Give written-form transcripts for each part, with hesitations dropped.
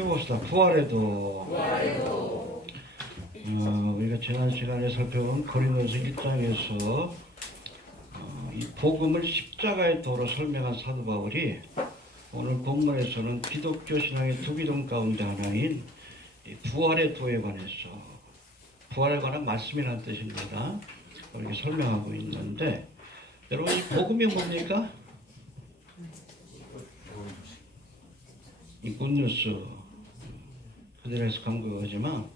해봅시다. 부활에도. 우리가 지난 시간에 살펴본 고린도서 1장에서 이 복음을 십자가의 도로 설명한 사도 바울이 오늘 본문에서는 기독교 신앙의 두 기둥 가운데 하나인 이 부활의 도에 관해서, 부활에 관한 말씀이라는 뜻입니다. 이렇게 설명하고 있는데, 여러분 이 복음이 뭡니까? 이 굿뉴스, 그대로 해석한 거지만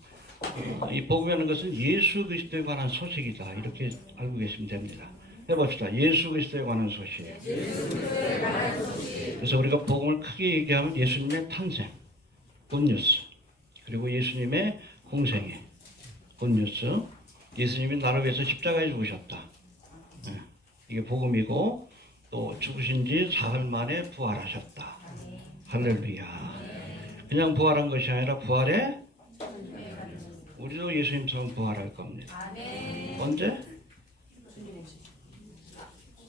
이 복음이라는 것은 예수 그리스도에 관한 소식이다, 이렇게 알고 계시면 됩니다. 해봅시다. 예수 그리스도에 관한 소식. 그래서 우리가 복음을 크게 얘기하면 예수님의 탄생, 굿뉴스, 그리고 예수님의 공생애, 굿뉴스, 예수님이 나를 위해서 십자가에 죽으셨다, 이게 복음이고, 또 죽으신 지 사흘 만에 부활하셨다. 할렐루야. 그냥 부활한 것이 아니라 부활에 우리도 예수님처럼 부활할 겁니다. 언제?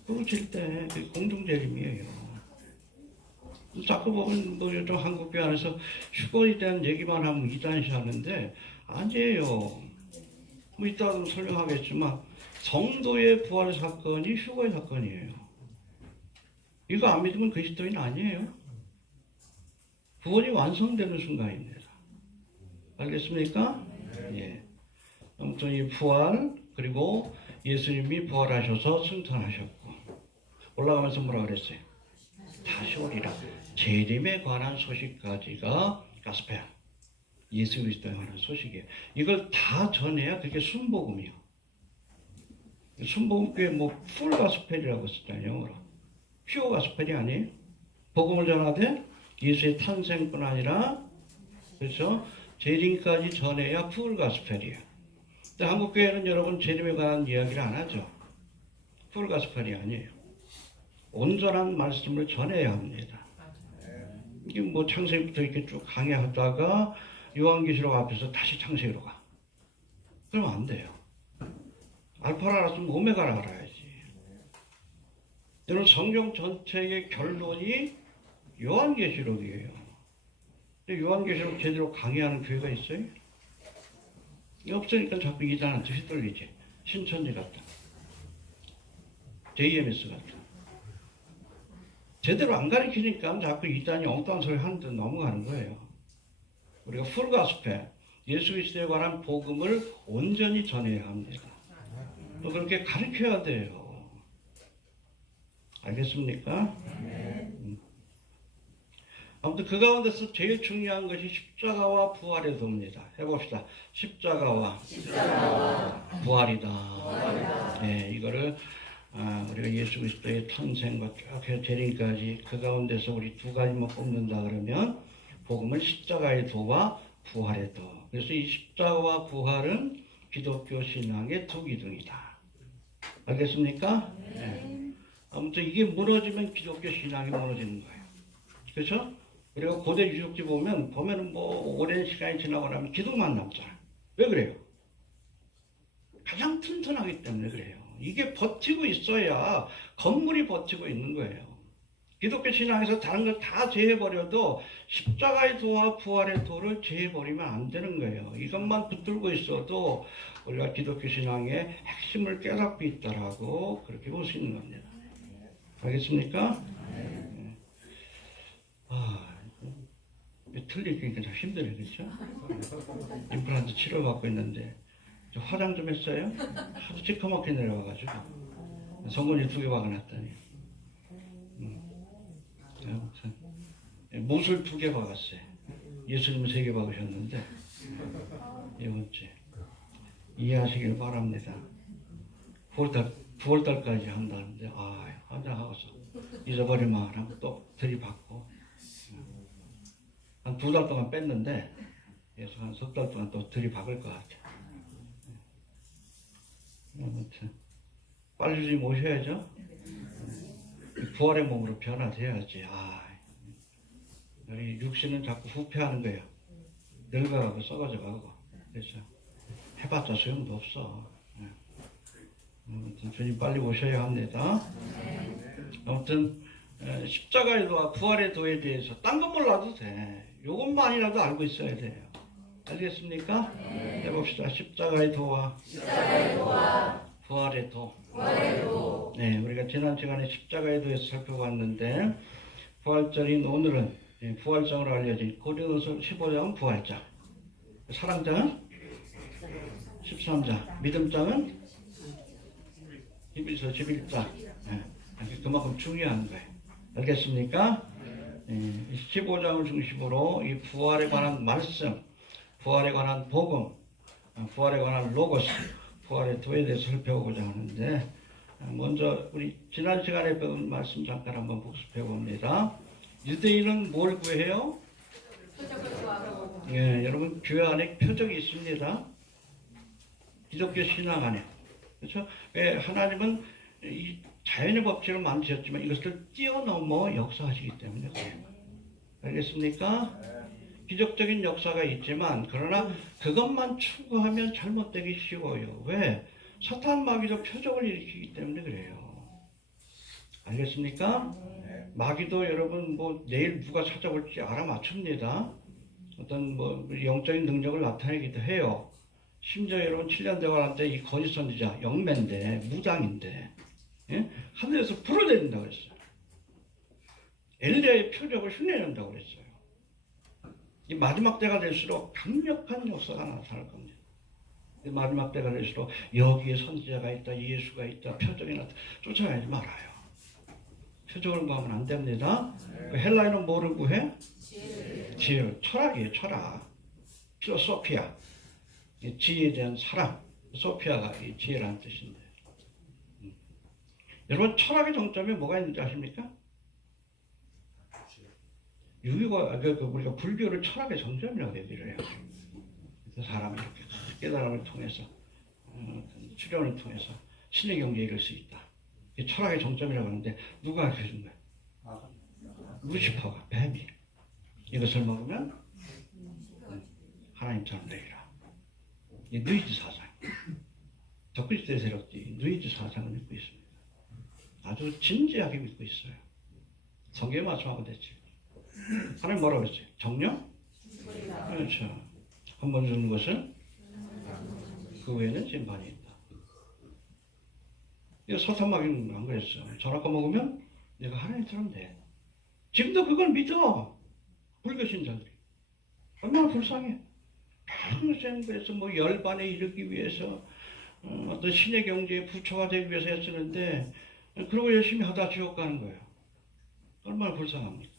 부르실 때. 그게 공중재림이에요. 자꾸 보면 뭐 요즘 한국교 안에서 휴거에 대한 얘기만 하면 이단시하는데 아니에요. 뭐 이따가 설명하겠지만 성도의 부활 사건이 휴거의 사건이에요. 이거 안 믿으면 그리스도인 아니에요. 구원이 완성되는 순간입니다. 알겠습니까? 예. 아무튼 이 부활, 그리고 예수님이 부활하셔서 승천하셨고, 올라가면서 뭐라 그랬어요? 다시 오리라. 재림에 관한 소식까지가 가스펠, 예수 그리스도에 관한 소식이에요. 이걸 다 전해야 그게 순복음이에요. 순복음교회 풀 가스펠이라고 쓰잖아요, 영어로. 퓨어 가스펠이 아니에요. 복음을 전하되 예수의 탄생뿐 아니라, 그렇죠? 재림까지 전해야 풀 가스펠이에요. 근데 한국교회는 여러분 재림에 관한 이야기를 안 하죠. 풀 가스펠이 아니에요. 온전한 말씀을 전해야 합니다. 이게 뭐 창세기부터 이렇게 쭉 강의하다가 요한계시록 앞에서 다시 창세기로 가. 그러면 안 돼요. 알파를 알았으면 오메가를 알아야지. 여러분 성경 전체의 결론이 요한계시록이에요. 근데 요한계시록 제대로 강의하는 교회가 있어요? 없으니까 자꾸 이단한테 휘둘리지. 신천지 같다, JMS 같다. 제대로 안 가르치니까 자꾸 이단이 엉뚱한 소리 하는 데 넘어가는 거예요. 우리가 풀 가스펠, 예수 그리스도에 관한 복음을 온전히 전해야 합니다. 또 그렇게 가르쳐야 돼요. 알겠습니까? 아무튼 그 가운데서 제일 중요한 것이 십자가와 부활의 도입니다. 해봅시다. 십자가와 부활이다. 네, 이거를 우리가 예수 그리스도의 탄생과 쭉 재림까지 그 가운데서 우리 두 가지만 뽑는다 그러면 복음은 십자가의 도와 부활의 도. 그래서 이 십자가와 부활은 기독교 신앙의 두 기둥이다. 알겠습니까? 네. 아무튼 이게 무너지면 기독교 신앙이 무너지는 거예요. 그렇죠? 우리가 고대 유적지 보면은 뭐 오랜 시간이 지나고 나면 기둥만 남잖아. 왜 그래요? 가장 튼튼하기 때문에 그래요. 이게 버티고 있어야 건물이 버티고 있는 거예요. 기독교 신앙에서 다른 걸 다 제해버려도 십자가의 도와 부활의 도를 제해버리면 안 되는 거예요. 이것만 붙들고 있어도 우리가 기독교 신앙의 핵심을 깨닫고 있다라고 그렇게 볼 수 있는 겁니다. 알겠습니까? 틀리니까 좀 힘들어요, 그렇죠? 임플란트 치료받고 있는데 화장 좀 했어요? 하도 시커멓게 내려와가지고 성건이 2개 박아놨더니 아무튼 못을 2개 박았어요. 예수님은 3개 박으셨는데 이번 주에 이해하시길 바랍니다. 9월달까지 한다는데 환장하고서 잊어버리면 하고 또 들이받고 한 2달 동안 뺐는데 그래서 한 3달 동안 또 들이박을 것 같아요. 아무튼 빨리 주님 오셔야죠. 부활의 몸으로 변화돼야지. 우리 육신은 자꾸 후퇴하는 거예요. 늙어가고 썩어져 가고. 그래서 해봤자 소용도 없어. 아무튼 주님 빨리 오셔야 합니다. 아무튼 십자가의 도와 부활의 도에 대해서 딴 건 몰라도 돼. 요것만이라도 알고 있어야 돼요. 알겠습니까? 해봅시다. 십자가의 도와 부활의 도. 네, 우리가 지난 시간에 십자가의 도에서 살펴봤는데 부활절인 오늘은 부활장으로 알려진 고린도서 15장 부활장. 사랑장은 13장. 믿음장은 히브리서 11장. 네, 그만큼 중요한 거예요. 알겠습니까? 15장을 중심으로 이 부활에 관한 말씀, 부활에 관한 복음, 부활에 관한 로고스, 부활의 도에 대해서 살펴보고자 하는데, 먼저 우리 지난 시간에 배운 말씀 잠깐 한번 복습해 봅니다. 유대인은 뭘 구해요? 표적을 구하고. 예, 여러분 교회 안에 표적이 있습니다. 기독교 신앙 안에. 그렇죠? 예, 하나님은 이 자연의 법칙을 만드셨지만 이것을 뛰어넘어 역사하시기 때문에 그래요. 알겠습니까? 기적적인 역사가 있지만 그러나 그것만 추구하면 잘못되기 쉬워요. 왜? 사탄 마귀도 표적을 일으키기 때문에 그래요. 알겠습니까? 마귀도 여러분 뭐 내일 누가 찾아올지 알아맞춥니다. 어떤 뭐 영적인 능력을 나타내기도 해요. 심지어 여러분 7년 대화한테 이 거짓 선지자 영매인데 무당인데 예? 하늘에서 불을 내린다고 그랬어요. 엘리야의 표적을 흉내낸다고 그랬어요. 이 마지막 때가 될수록 강력한 역사가 나타날 겁니다. 마지막 때가 될수록 여기에 선지자가 있다, 예수가 있다, 표적이 나타 쫓아가지 말아요. 표적을 구하면 안 됩니다. 그 헬라인은 뭐를 구해? 지혜. 철학이에요, 철학. 필로소피아. 지혜에 대한 사랑. 소피아가 이 지혜라는 뜻인데. 여러분 철학의 정점에 뭐가 있는지 아십니까? 유교가 우리가 불교를 철학의 정점이라고 얘기를 해요. 그래서 사람이 이렇게 깨달음을 통해서 출현을 통해서 신의 경지에 이를 수 있다. 이게 철학의 정점이라고 하는데 누가 알려준 거야? 루시퍼가 뱀이 이것을 먹으면 하나님처럼 되리라. 이 누이즈 사상. 적그리스도의 세력들이 누이즈 사상을 믿고 있습니다. 아주 진지하게 믿고 있어요. 성경에 맞춰하고 됐지. 하나님 뭐라고 했어요? 정령? 그렇죠. 한 번 주는 것은 그 외에는 심판이 있다. 이거 사탄마귀는 안 그랬어. 저녁거 먹으면 내가 하나님처럼 돼. 지금도 그걸 믿어. 불교 신자들이. 얼마나 불쌍해. 평생 그래서 뭐 열반에 이르기 위해서 어떤 신의 경지에 부처가 되기 위해서 했었는데 그러고 열심히 하다 지옥 가는 거예요. 얼마나 불쌍합니까?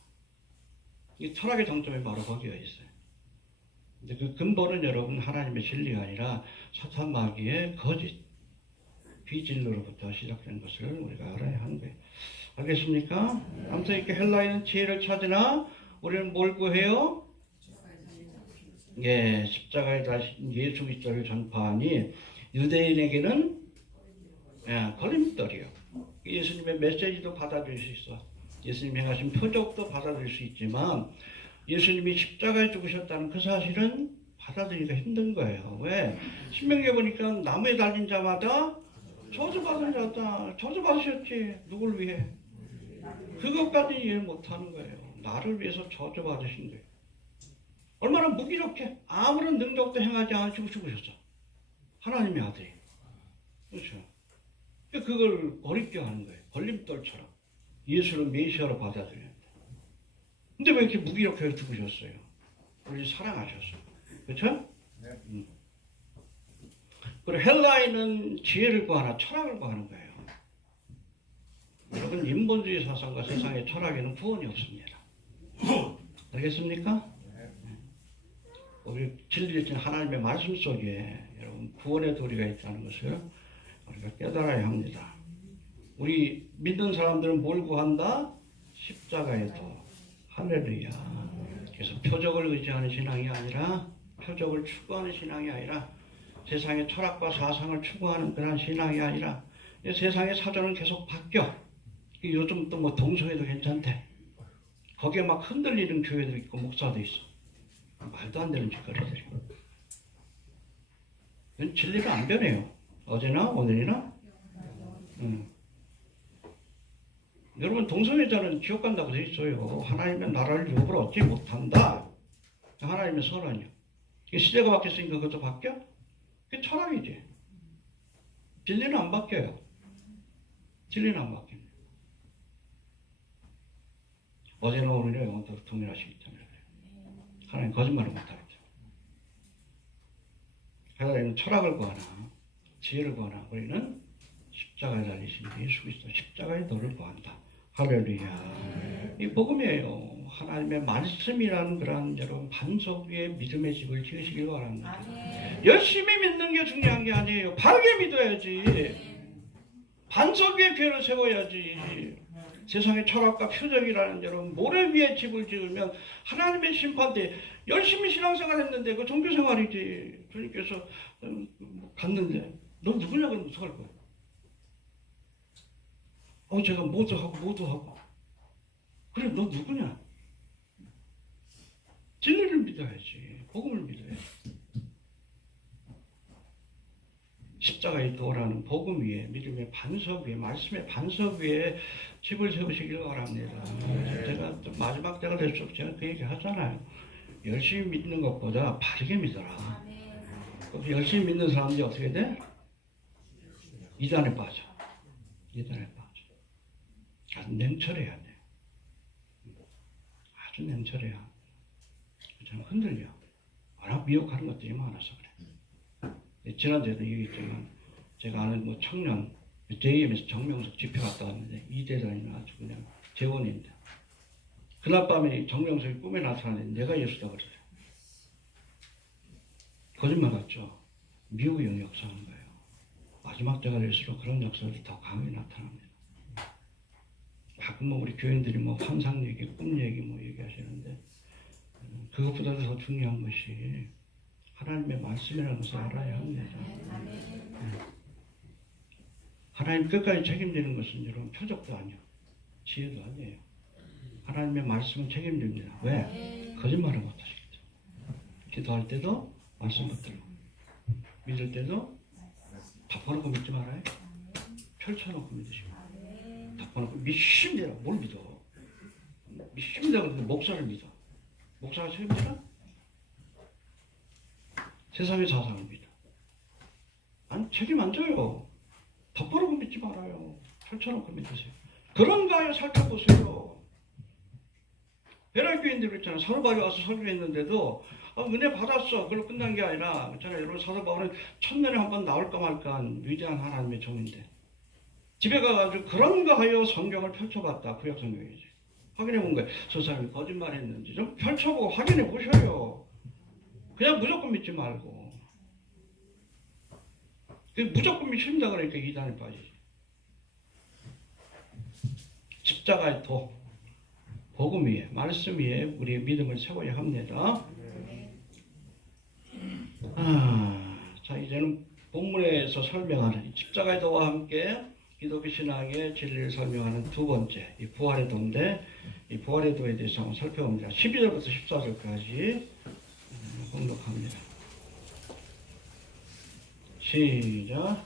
이 철학의 정점이 바로 거기에 있어요. 근데 그 근본은 여러분 하나님의 진리가 아니라 사탄 마귀의 거짓, 비진로로부터 시작된 것을 우리가 알아야 하는 거예요. 알겠습니까? 아무튼 이렇게 헬라인은 지혜를 찾으나 우리는 뭘 구해요? 예, 십자가에 다신 예수 그리스도를 전파하니 유대인에게는 걸림돌이요. 예수님의 메시지도 받아들일 수 있어. 예수님이 행하신 표적도 받아들일 수 있지만 예수님이 십자가에 죽으셨다는 그 사실은 받아들이기가 힘든 거예요. 왜? 신명기에 보니까 나무에 달린 자마다 저주받은 자다. 저주받으셨지. 누굴 위해? 그것까지 이해 못하는 거예요. 나를 위해서 저주받으신 거예요. 얼마나 무기력해. 아무런 능력도 행하지 않으시고 죽으셨어. 하나님의 아들이. 그렇죠. 그걸 어렵게 하는 거예요. 걸림돌처럼. 예수를 메시아로 받아들여야 돼. 근데 왜 이렇게 무기력해 죽으셨어요? 우리 사랑하셨어요. 그렇죠? 네. 그리고 헬라인은 지혜를 구하나 철학을 구하는 거예요. 여러분 인본주의 사상과 세상의 철학에는 구원이 없습니다. 알겠습니까? 우리 진리를 진 하나님의 말씀 속에 여러분 구원의 도리가 있다는 것을 우리가 깨달아야 합니다. 우리 믿는 사람들은 뭘 구한다? 십자가의 도. 할렐루야. 그래서 표적을 의지하는 신앙이 아니라 표적을 추구하는 신앙이 아니라 세상의 철학과 사상을 추구하는 그런 신앙이 아니라 세상의 사전은 계속 바뀌어. 요즘 또 뭐 동성애도 괜찮대. 거기에 막 흔들리는 교회도 있고 목사도 있어. 말도 안 되는 짓거리들이. 진리가 안 변해요. 어제나 오늘이나. 여러분 동성애자는 지옥 간다고 돼 있어요. 하나님의 나라를 유업을 얻지 못한다. 하나님의 선언이요. 시대가 바뀌었으니까 그것도 바뀌어? 그게 철학이지. 진리는 안 바뀌어요. 진리는 안 바뀝니다. 어제나 오늘이나 영원토록 동일하시기 때문에 하나님 거짓말을 못하겠죠. 하나님은 철학을 구하나 지혜를 구하나 우리는 십자가에 달리신 예수 그리스도 십자가의 도를 구한다. 할렐루야. 이 복음이에요. 하나님의 말씀이라는 그런 여러분 반석 위에 믿음의 집을 지으시길 바랍니다. 열심히 믿는 게 중요한 게 아니에요. 바르게 믿어야지. 반석 위에 벼를 세워야지. 세상의 철학과 표적이라는 여러분 모래 위에 집을 지으면 하나님의 심판대 열심히 신앙생활 했는데 그 종교생활이지. 주님께서 갔는데 너 누구냐 그러면 어떡할 거야? 제가 모두 하고 그래 너 누구냐? 진리를 믿어야지. 복음을 믿어야지. 십자가의 도라는 복음 위에 믿음의 반석 위에 말씀의 반석 위에 집을 세우시길 바랍니다. 제가 마지막 때가 될수록 제가 그 얘기 하잖아요. 열심히 믿는 것보다 바르게 믿어라. 열심히 믿는 사람들이 어떻게 돼? 이단에 빠져. 이단에 빠져. 아주 냉철해야 돼. 아주 냉철해야. 참 흔들려. 워낙 미혹하는 것들이 많아서 그래. 지난주에도 얘기했지만 제가 아는 청년 JM에서 정명석 집회 갔다 왔는데 이대장이 아주 그냥 재원인데 그날 밤에 정명석이 꿈에 나타나는데 내가 예수다 그래요. 거짓말 같죠? 미혹의 영이 역사하는 거예요. 마지막 때가 될수록 그런 역사들이 더 강하게 나타납니다. 가끔 우리 교인들이 환상 얘기, 꿈 얘기 얘기하시는데 그것보다도 더 중요한 것이 하나님의 말씀이라는 것을 알아야 합니다. 하나님 끝까지 책임지는 것은 여러분 표적도 아니요, 지혜도 아니에요. 하나님의 말씀은 책임집니다. 왜? 거짓말을 못하시기 때문에. 기도할 때도 말씀 붙들고, 믿을 때도 덮어놓고 믿지 말아요. 펼쳐놓고 믿으시고, 덮어놓고 믿습니다. 뭘 믿어? 믿습니다. 그런데 목사를 믿어. 목사가 책임지나? 세상의 사상을 믿어. 아니 책임 안 져요. 덮어놓고 믿지 말아요. 펼쳐놓고 믿으세요. 그런가요? 살펴보세요. 베라교인들 있잖아요. 사도 바울이 와서 설교했는데도 은혜 받았어. 그걸로 끝난 게 아니라 있잖아요. 여러분 사도 바울은 천년에 한 번 나올까 말까 한 위대한 하나님의 종인데 집에 가가지고 그런가 하여 성경을 펼쳐봤다. 구약 성경이지. 확인해 본 거예요. 저 사람이 거짓말했는지 좀 펼쳐보고 확인해 보셔요. 그냥 무조건 믿지 말고. 무조건 믿습니다. 그러니까 이단에 빠지지. 십자가의 도, 복음 위에, 말씀 위에 우리의 믿음을 세워야 합니다. 자, 이제는 본문에서 설명하는 십자가의 도와 함께 기독교 신앙의 진리를 설명하는 두 번째, 이 부활의 도인데, 이 부활의 도에 대해서 한번 살펴봅니다. 12절부터 14절까지 공독합니다. 시작.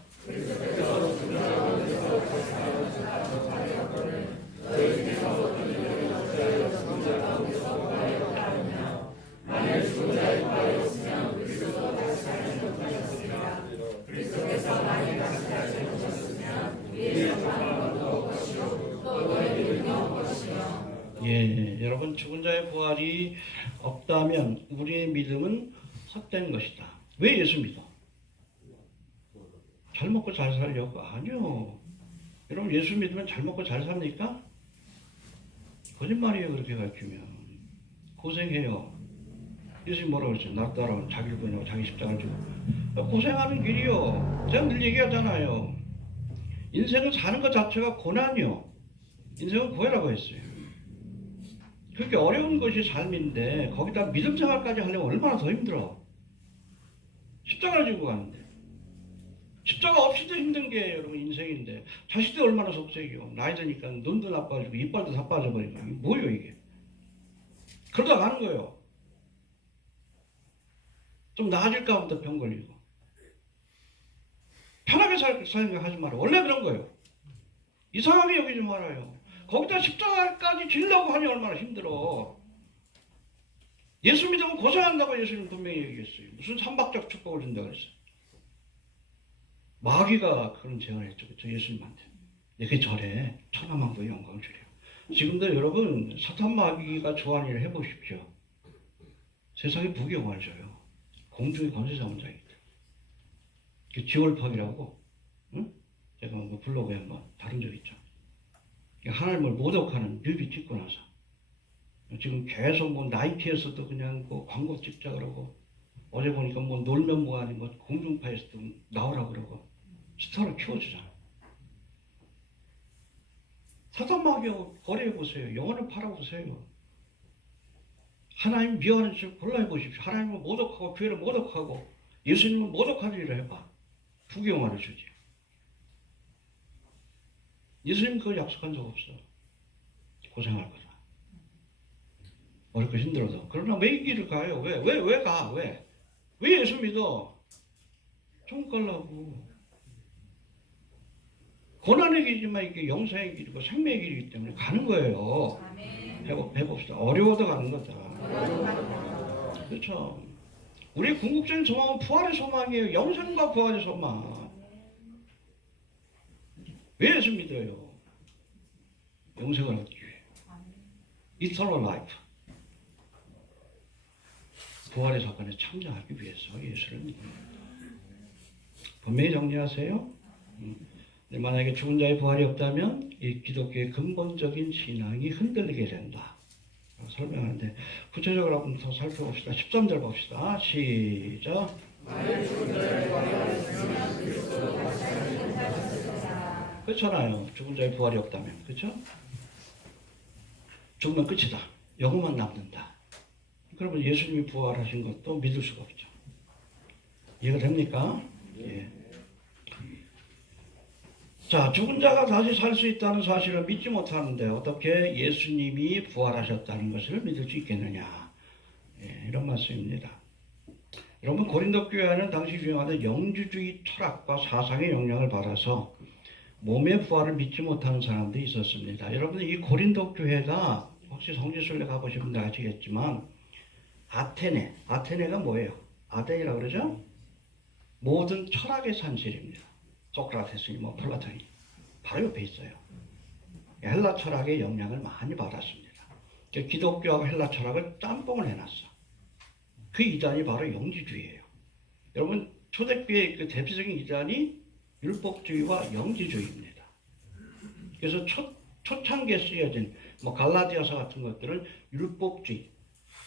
여러분 죽은 자의 부활이 없다면 우리의 믿음은 헛된 것이다. 왜 예수 믿어? 잘 먹고 잘 살려고? 아니요. 여러분 예수 믿으면 잘 먹고 잘 삽니까? 거짓말이에요. 그렇게 가르치면 고생해요. 예수님 뭐라고 그랬어요? 나 따라오면 자기를 부인하고 자기 십자가를 지고 고생하는 길이요. 제가 늘 얘기하잖아요. 인생은 사는 것 자체가 고난이요. 인생은 구애라고 했어요. 그렇게 어려운 것이 삶인데 거기다 믿음 생활까지 하려면 얼마나 더 힘들어. 십자가를 지고 가는데. 십자가 없이도 힘든 게 여러분 인생인데 자식들 얼마나 속색이요. 나이 드니까 눈도 나빠지고 이빨도 다 빠져버리고 이게 뭐예요 이게. 그러다 가는 거예요. 좀 나아질까 하면 병 걸리고. 편하게 생각하지 마라. 원래 그런 거예요. 이상하게 여기지 말아요. 거기다 십자가까지 지려고 하니 얼마나 힘들어. 예수 믿으면 고생한다고 예수님 분명히 얘기했어요. 무슨 삼박적 축복을 준다고 그랬어요. 마귀가 그런 제안을 했죠. 그렇죠? 예수님한테. 내게 절해 천하만국의 영광을 주려. 지금도 여러분 사탄 마귀가 좋아하는 일을 해보십시오. 세상에 부귀영화를 줘요. 공중의 권세 잡은 자이기 때문에. 지월팍이라고 응? 제가 뭐 블로그에 한번 다룬 적 있죠. 하나님을 모독하는 뮤비 찍고 나서 지금 계속 뭐 나이키에서도 그냥 뭐 광고 찍자 그러고 어제 보니까 뭐 놀면 뭐하니 뭐 공중파에서도 나오라 그러고 스타를 키워주잖아. 사탄 마귀하고 거래해보세요. 영혼을 팔아보세요. 하나님 미워하는 짓을 골라해보십시오. 하나님을 모독하고 교회를 모독하고 예수님을 모독하는 일을 해봐. 부귀영화를 주지. 예수님 그걸 약속한 적 없어. 고생할 거다. 어렵고 힘들어도. 그러나 왜 이 길을 가요? 왜 가? 왜 예수 믿어? 좀 걸라고. 고난의 길이지만 이게 영생의 길이고 생명의 길이기 때문에 가는 거예요. 해봅시다. 어려워도 가는 거다. 그렇죠. 우리 궁극적인 소망은 부활의 소망이에요. 영생과 부활의 소망. 왜 예수 믿어요? 영생을 얻기 위해. Eternal life. 부활의 사건에 참여하기 위해서 예수를 믿습니다. 분명히 정리하세요. 만약에 죽은 자의 부활이 없다면 이 기독교의 근본적인 신앙이 흔들리게 된다. 설명하는데 구체적으로 한번 더 살펴봅시다. 13절 봅시다. 시작. 그렇잖아요. 죽은 자의 부활이 없다면. 그렇죠? 죽으면 끝이다. 영혼만 남는다. 그러면 예수님이 부활하신 것도 믿을 수가 없죠. 이해가 됩니까? 예. 자, 죽은 자가 다시 살 수 있다는 사실을 믿지 못하는데 어떻게 예수님이 부활하셨다는 것을 믿을 수 있겠느냐. 예, 이런 말씀입니다. 여러분 고린도 교회는 당시 유행하던 영주주의 철학과 사상의 영향을 받아서 몸의 부활을 믿지 못하는 사람들이 있었습니다. 여러분 이 고린도 교회가 혹시 성지순례 가보신 분들 아시겠지만 아테네가 뭐예요? 아덴이라고 그러죠? 모든 철학의 산실입니다. 소크라테스니 뭐 플라톤이 바로 옆에 있어요. 헬라 철학의 영향을 많이 받았습니다. 기독교하고 헬라 철학을 짬뽕을 해놨어. 그 이단이 바로 영지주의예요. 여러분 초대교회의 그 대표적인 이단이 율법주의와 영지주의입니다. 그래서 초창기에 쓰여진 뭐 갈라디아서 같은 것들은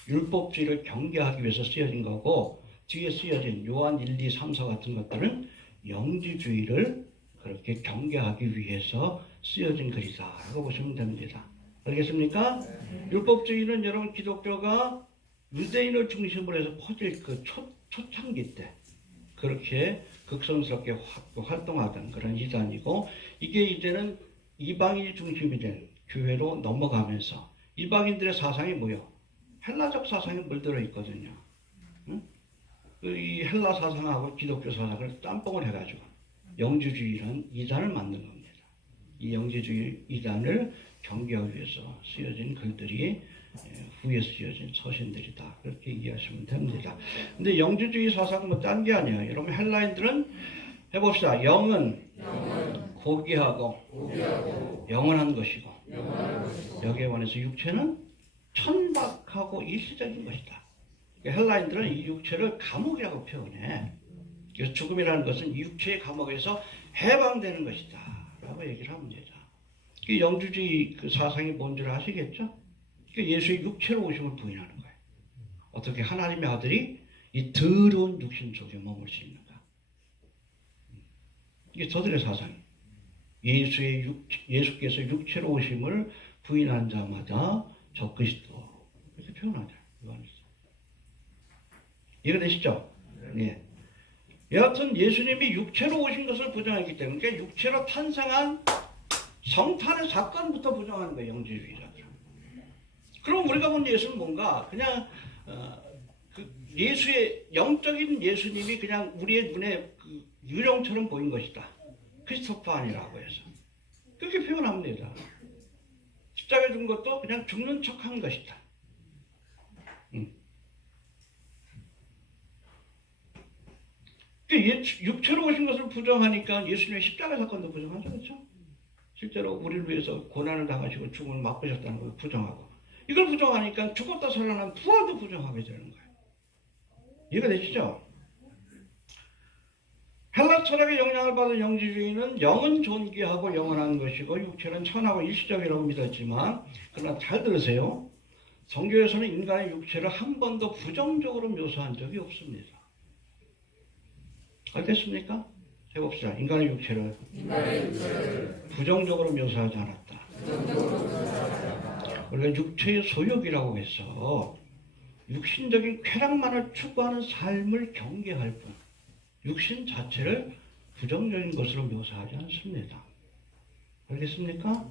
율법주의를 경계하기 위해서 쓰여진 거고 뒤에 쓰여진 요한 1, 2, 3서 같은 것들은 영지주의를 그렇게 경계하기 위해서 쓰여진 글이다 라고 보시면 됩니다. 알겠습니까? 율법주의는 여러분 기독교가 유대인을 중심으로 해서 퍼질 그 초창기 때 그렇게 극성스럽게 활동하던 그런 이단이고 이게 이제는 이방인이 중심이 된 교회로 넘어가면서 이방인들의 사상이 뭐예요? 헬라적 사상이 물들어 있거든요. 응? 이 헬라 사상하고 기독교 사상을 짬뽕을 해가지고 영지주의라는 이단을 만든 겁니다. 이 영지주의 이단을 경계하기 위해서 쓰여진 글들이 후에 쓰여진 서신들이다. 그렇게 이해하시면 됩니다. 근데 영지주의 사상은 뭐 딴 게 아니에요. 여러분 헬라인들은 해봅시다. 영은 고귀하고 영원한 것이고 여기에 관해서 육체는 천박하고 일시적인 것이다. 헬라인들은 이 육체를 감옥이라고 표현해. 그래서 죽음이라는 것은 이 육체의 감옥에서 해방되는 것이다 라고 얘기를 합니다. 영주주의 그 사상이 뭔지 아시겠죠? 예수의 육체로 오심을 부인하는 거예요. 어떻게 하나님의 아들이 이 더러운 육신 속에 머물 수 있는가? 이게 저들의 사상이에요. 예수께서 육체로 오심을 부인한 자마다 저 그리스도 이렇게 표현하죠. 이해되시죠? 네. 여하튼 예수님이 육체로 오신 것을 부정했기 때문에 육체로 탄생한 성탄의 사건부터 부정하는 거예요. 영지주의자들. 그럼 우리가 본 예수는 뭔가 그냥 그 예수의 영적인 예수님이 그냥 우리의 눈에 그 유령처럼 보인 것이다. 크리스토파니라고 해서 그렇게 표현합니다. 십자가에 죽은 것도 그냥 죽는 척한 것이다. 육체로 오신 것을 부정하니까 예수님의 십자가 사건도 부정하죠. 그렇죠? 실제로 우리를 위해서 고난을 당하시고 죽음을 맛보셨다는 걸 부정하고, 이걸 부정하니까 죽었다 살아난 부활도 부정하게 되는 거예요. 이해가 되시죠? 헬라 철학의 영향을 받은 영지주의는 영은 존귀하고 영원한 것이고 육체는 천하고 일시적이라고 믿었지만, 그러나 잘 들으세요. 성경에서는 인간의 육체를 한 번도 부정적으로 묘사한 적이 없습니다. 알겠습니까? 해봅시다. 인간의 육체를 부정적으로 묘사하지 않았다. 우리가 육체의 소욕이라고 해서 육신적인 쾌락만을 추구하는 삶을 경계할 뿐, 육신 자체를 부정적인 것으로 묘사하지 않습니다. 알겠습니까?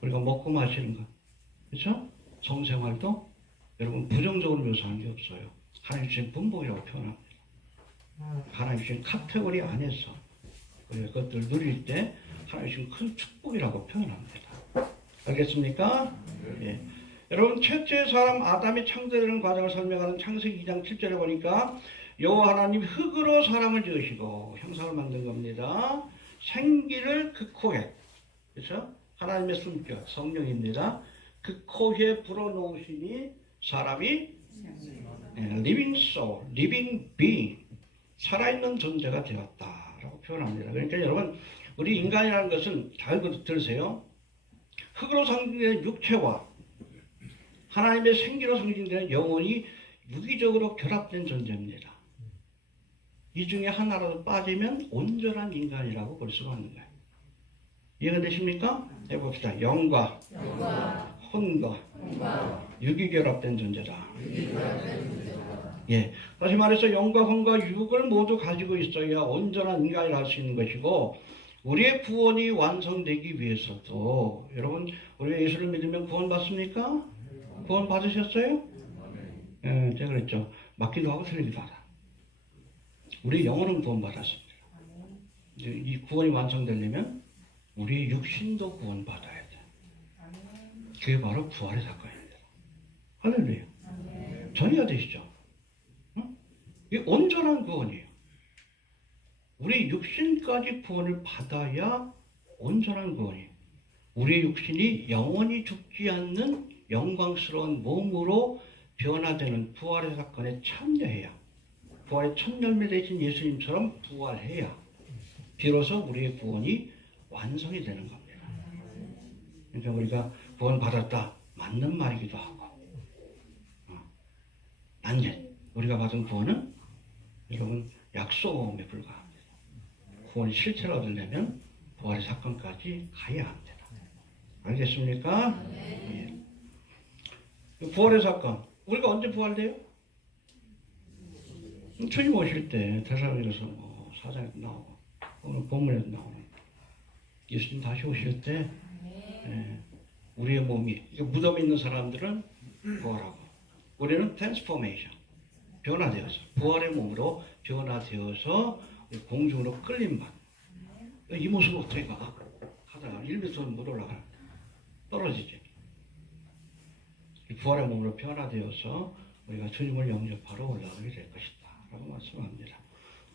우리가 먹고 마시는 것, 그렇죠? 성생활도 여러분 부정적으로 묘사하는 게 없어요. 하나님 주신 분복이라고 표현합니다. 하나님 주신 카테고리 안에서 우리가 그것들 누릴 때 하나님 주신 큰 축복이라고 표현합니다. 알겠습니까? 예. 여러분, 첫째 사람 아담이 창조되는 과정을 설명하는 창세기 2장 7절에 보니까 여호와 하나님 흙으로 사람을 지으시고 형상을 만든 겁니다. 생기를 그 코에, 그렇죠? 하나님의 숨결, 성령입니다. 그 코에 불어넣으시니 사람이 living soul, living being, 살아있는 존재가 되었다라고 표현합니다. 그러니까 여러분, 우리 인간이라는 것은 잘 들으세요. 흙으로 상징되는 육체와 하나님의 생기로 상징되는 영혼이 유기적으로 결합된 존재입니다. 이 중에 하나라도 빠지면 온전한 인간이라고 볼 수가 없는 거예요. 이해가 되십니까? 해봅시다. 영과 혼과 육이 결합된 존재다. 예, 다시 말해서 영과 혼과 육을 모두 가지고 있어야 온전한 인간을 할 수 있는 것이고, 우리의 구원이 완성되기 위해서도, 여러분, 우리가 예수를 믿으면 구원 받습니까? 구원 받으셨어요? 예, 제가 그랬죠. 맞기도 하고 틀리기도 하다. 우리 영혼은 구원 받았습니다. 이제 이 구원이 완성되려면 우리 육신도 구원 받아야 돼. 그게 바로 부활의 사건입니다. 할렐루야. 전이가 되시죠? 응? 이게 온전한 구원이에요. 우리 육신까지 구원을 받아야 온전한 구원이에요. 우리의 육신이 영원히 죽지 않는 영광스러운 몸으로 변화되는 부활의 사건에 참여해야, 부활의 첫 열매 되신 예수님처럼 부활해야 비로소 우리의 구원이 완성이 되는 겁니다. 그러니까 우리가 구원 받았다, 맞는 말이기도 하고, 단지 우리가 받은 구원은 여러분 약속에 불과합니다. 구원이 실체로 얻으려면 부활의 사건까지 가야 합니다. 알겠습니까? 예. 부활의 사건, 우리가 언제 부활돼요? 주님 오실 때 대사로서 뭐 사장에도 나오고 오늘 본문에도 나오는 예수님 다시 오실 때 우리의 몸이, 무덤에 있는 사람들은 부활하고 우리는 트랜스포메이션, 변화되어서 부활의 몸으로 변화되어서 공중으로 끌림받. 이 모습을 어떻게 가? 하다가 1m 못 올라가, 떨어지지. 부활의 몸으로 변화되어서 우리가 주님을 영접하러 올라가게 될 것이다 라고 말씀합니다.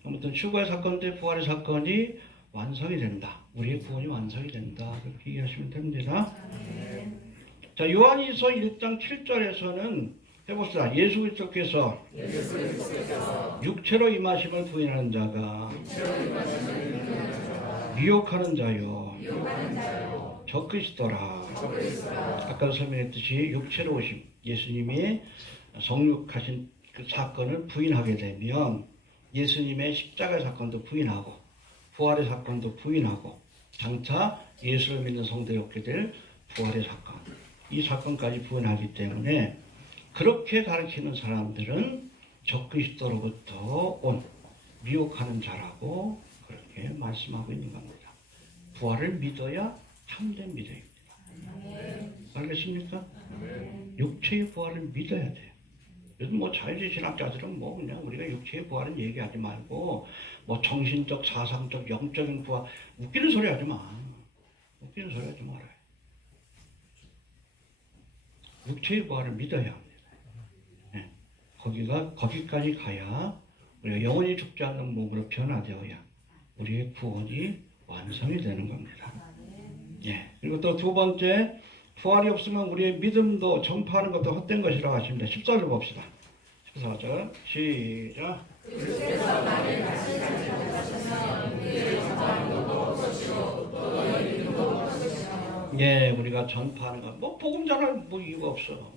아무튼 휴거의 사건 때 부활의 사건이 완성이 된다, 우리의 구원이 완성이 된다, 그렇게 이해하시면 됩니다. 자, 요한일서 1장 7절에서는 해봅시다. 예수 그리스도께서 육체로 임하심을 부인하는 자가 미혹하는 자요 적그리스도라. 아까 설명했듯이 육체로 오심, 예수님이 성육하신 그 사건을 부인하게 되면 예수님의 십자가의 사건도 부인하고 부활의 사건도 부인하고 장차 예수를 믿는 성도에 얻게 될 부활의 사건, 이 사건까지 부인하기 때문에 그렇게 가르치는 사람들은 적그리스도로부터 온 미혹하는 자라고 그렇게 말씀하고 있는 겁니다. 부활을 믿어야 참된 믿음입니다. 알겠습니까? 육체의 부활을 믿어야 돼요. 요즘 뭐 자유주의 신학자들은 뭐 그냥 우리가 육체의 부활은 얘기하지 말고 뭐 정신적, 사상적, 영적인 부활, 웃기는 소리 하지 마. 웃기는 소리 하지 말아요. 육체의 부활을 믿어야 합니다. 네. 거기까지 가야 우리가 영원히 죽지 않는 몸으로 변화되어야 우리의 구원이 완성이 되는 겁니다. 예. 그리고 또 두 번째, 부활이 없으면 우리의 믿음도 전파하는 것도 헛된 것이라고 하십니다. 14절 봅시다. 14절 시작. 예, 우리가 전파하는 것, 뭐 복음 전할 뭐 이유가 없어.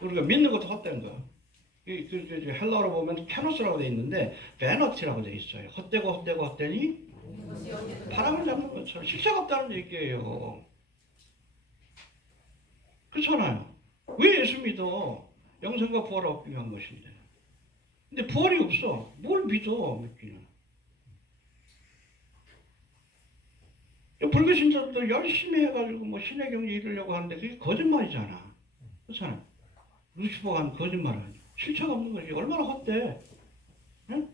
우리가 믿는 것도 헛된 거. 헬라어로 보면 캐노스라고 되어 있는데 베너티라고 되어 있어요. 헛되니 바람을 잡는 것처럼 실체가 없다는 얘기예요. 그렇잖아요. 왜 예수 믿어? 영생과 부활을 얻기 위한 것인데. 근데 부활이 없어. 뭘 믿어? 믿기는. 불교 신자들도 열심히 해가지고 뭐 신의 경지 이루려고 하는데 그게 거짓말이잖아. 그렇잖아요. 루시퍼가 한 거짓말을 하죠. 실체가 없는 것이 얼마나 헛돼. 응?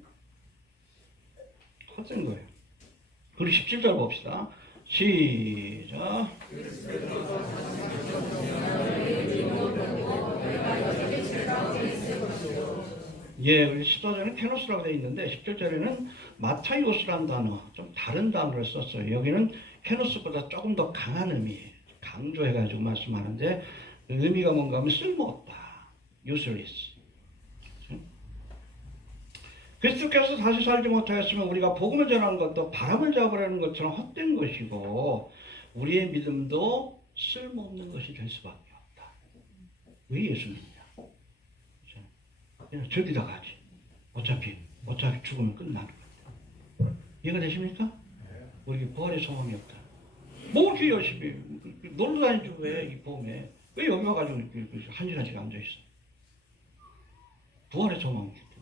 헛된 거예요. 그리고 17절 봅시다. 시작. 예, 우리 14절에는 케노스라고 되어 있는데 17절에는 마타이오스라는 단어, 좀 다른 단어를 썼어요. 여기는 케노스보다 조금 더 강한 의미, 강조해가지고 말씀하는데 그 의미가 뭔가 하면 쓸모없다. useless. 그리스도께서 다시 살지 못하였으면 우리가 복음을 전하는 것도 바람을 잡으려는 것처럼 헛된 것이고 우리의 믿음도 쓸모없는 것이 될 수밖에 없다. 왜 예수 믿냐? 그냥 저기다 가지. 어차피 죽으면 끝나는 거다. 이해가 되십니까? 우리 부활의 소망이 없다. 뭐 이렇게 열심히 놀러 다니지 왜 이 봄에 왜 여기 와가지고 한 시간씩 앉아있어? 부활의 소망이 있기 때문에.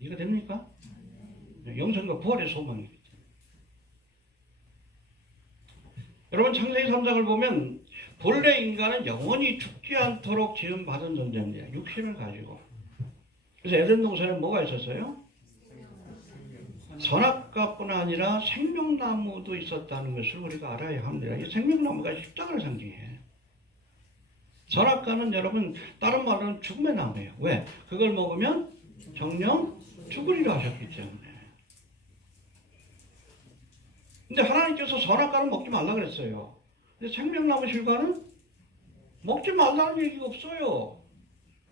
이해가 됩니까? 영생과 부활의 소망이기 때문에. 여러분 창세기 3장을 보면 본래 인간은 영원히 죽지 않도록 지음받은 존재입니다. 육신을 가지고. 그래서 에덴 동산에 뭐가 있었어요? 선악과뿐 아니라 생명나무도 있었다는 것을 우리가 알아야 합니다. 이 생명나무가 십자가를 상징해요. 선악과는 여러분 다른 말로는 죽음의 나무예요. 왜? 그걸 먹으면 정령 죽으리라 하셨기 때문에. 근데 하나님께서 선악과는 먹지 말라 그랬어요. 근데 생명나무 실과는 먹지 말라는 얘기가 없어요.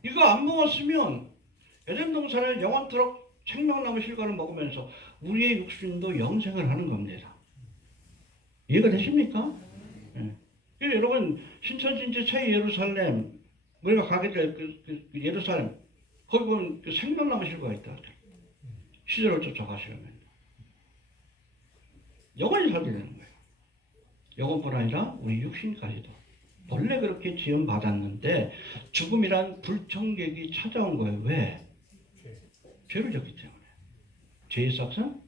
이거 안 먹었으면 에덴 동산에 영원토록 생명나무 실과를 먹으면서 우리의 육신도 영생을 하는 겁니다. 이해가 되십니까? 네. 여러분 신천진체 새-예루살렘 우리가 가게 될 그 예루살렘 거기 보면 그 생명나무 실과가 있다. 시절을 쫓아가시려면 영원히 살게 되는 거예요. 영혼뿐 아니라 우리 육신까지도 원래 그렇게 지음받았는데 죽음이란 불청객이 찾아온 거예요. 왜? 죄를 졌기 때문에. 죄의 삭은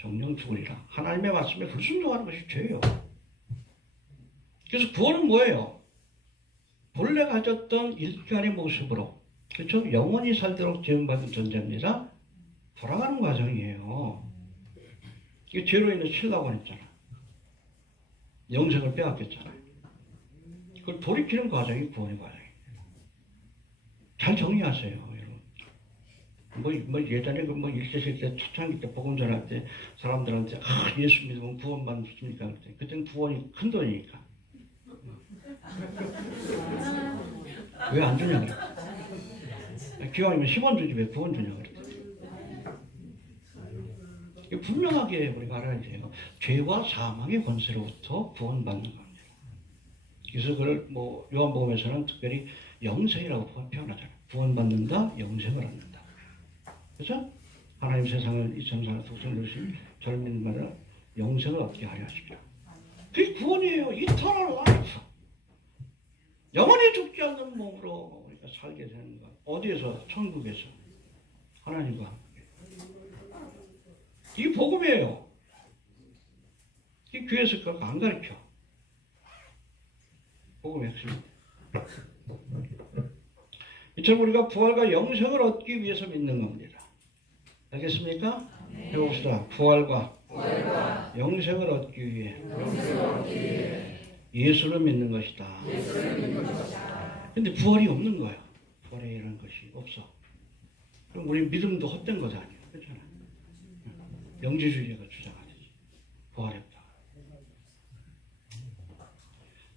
정령 죽으리라. 하나님의 말씀에 불순종하는 것이 죄예요. 그래서 구원은 뭐예요? 본래 가졌던 인간의 모습으로, 그렇죠? 영원히 살도록 지음받은 존재입니다. 돌아가는 과정이에요. 이게 죄로 인해 치려고 했잖아. 영생을 빼앗겼잖아요. 그걸 돌이키는 과정이 구원의 과정이에요. 잘 정리하세요, 여러분. 뭐 예전에 그 일제시대 때 초창기 때 복음 전할 때 사람들한테 예수 믿으면 구원 받습니까? 그때는 구원이 큰 돈이니까. 왜 안 주냐 그래. 기왕이면 10원 주지 왜 9원 주냐 그래. 분명하게 우리가 알아야 돼요. 죄와 사망의 권세로부터 구원받는 겁니다. 그래서 그걸 뭐 요한복음에서는 특별히 영생이라고 표현하잖아요. 구원받는다, 영생을 얻는다. 그렇죠? 하나님 세상을 이천사를 독생을 주신 저를 믿는 자마다 영생을 얻게 하려 하십니다. 그게 구원이에요. 이터널 라이프. 영원히 죽지 않는 몸으로 우리가 살게 되는 것. 어디에서? 천국에서. 하나님과 함께. 이게 복음이에요. 이게 교회에서 그거 안 가르쳐. 복음의 핵심입니다. 이처럼 우리가 부활과 영생을 얻기 위해서 믿는 겁니다. 알겠습니까? 네. 해봅시다. 부활과 영생을 얻기 위해 예수를 믿는 것이다. 근데 부활이 없는 거야. 부활이라는 것이 없어. 그럼 우리 믿음도 헛된 거다 아니야. 그렇잖아. 영지주의자가 주장하듯이 부활했다.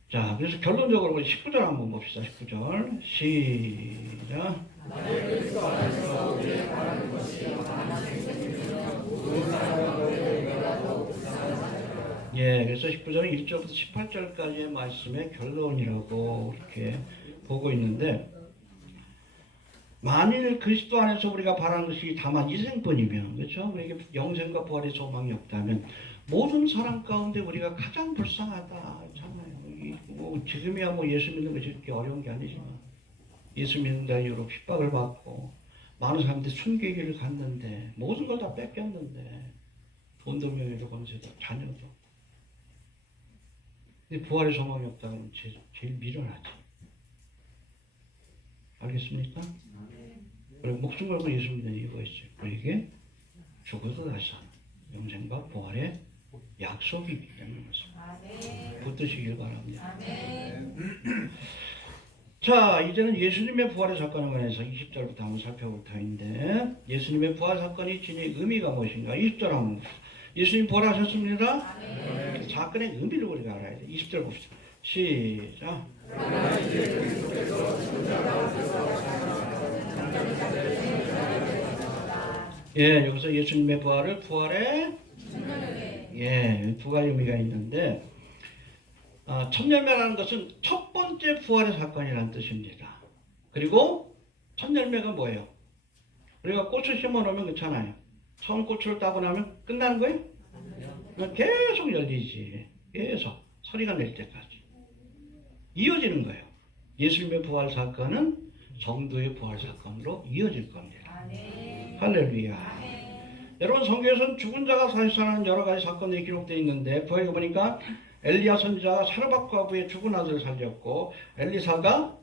자, 그래서 결론적으로 우리 19절 한번 봅시다. 19절 시작. 예, 그래서 19절은 1절부터 18절까지의 말씀의 결론이라고 이렇게 보고 있는데, 만일 그리스도 안에서 우리가 바라는 것이 다만 이생뿐이면, 그렇죠? 우리에게 영생과 부활의 소망이 없다면 모든 사람 가운데 우리가 가장 불쌍하다. 참아요. 뭐 지금이야 뭐 예수 믿는 것이 그렇게 어려운 게 아니지만, 예수 믿는 데 이후로 핍박을 받고 많은 사람들이 순교기를 갔는데 모든 걸 다 뺏겼는데, 돈도 명예도 권세도 자녀도. 근데 부활의 소망이 없다면 제일 미련하지. 알겠습니까? 그리고 목숨 걸고 예수 믿는 이유가 있어요. 우리에게 죽어도 다시 사는 영생과 부활의 약속이 있기 때문에 그렇습니다. 붙드시길 바랍니다. 자, 이제는 예수님의 부활의 사건에 관해서 20절부터 한번 살펴볼 터인데, 예수님의 부활 사건이 지닌 의미가 무엇인가? 20절 한번 봅시다. 예수님 부활하셨습니다. 그 사건의 의미를 우리가 알아야 돼. 20절 봅시다. 시작. 예, 여기서 예수님의 부활의 예, 두 가지 의미가 있는데, 첫열매라는 것은 첫 번째 부활의 사건이라는 뜻입니다. 그리고 첫열매가 뭐예요? 우리가 꽃을 심어 놓으면 그렇잖아요. 처음 꽃을 따고 나면 끝나는 거예요? 계속 열리지. 계속 소리가 낼 때까지 이어지는 거예요. 예수님의 부활 사건은 성도의 부활 사건으로 이어질 겁니다. 할렐루야. 여러분, 성경에서는 죽은 자가 다시 살아나는 여러 가지 사건들이 기록되어 있는데, 거기 보니까 엘리야 선지자가 사르밧 과부의 죽은 아들을 살렸고, 엘리사가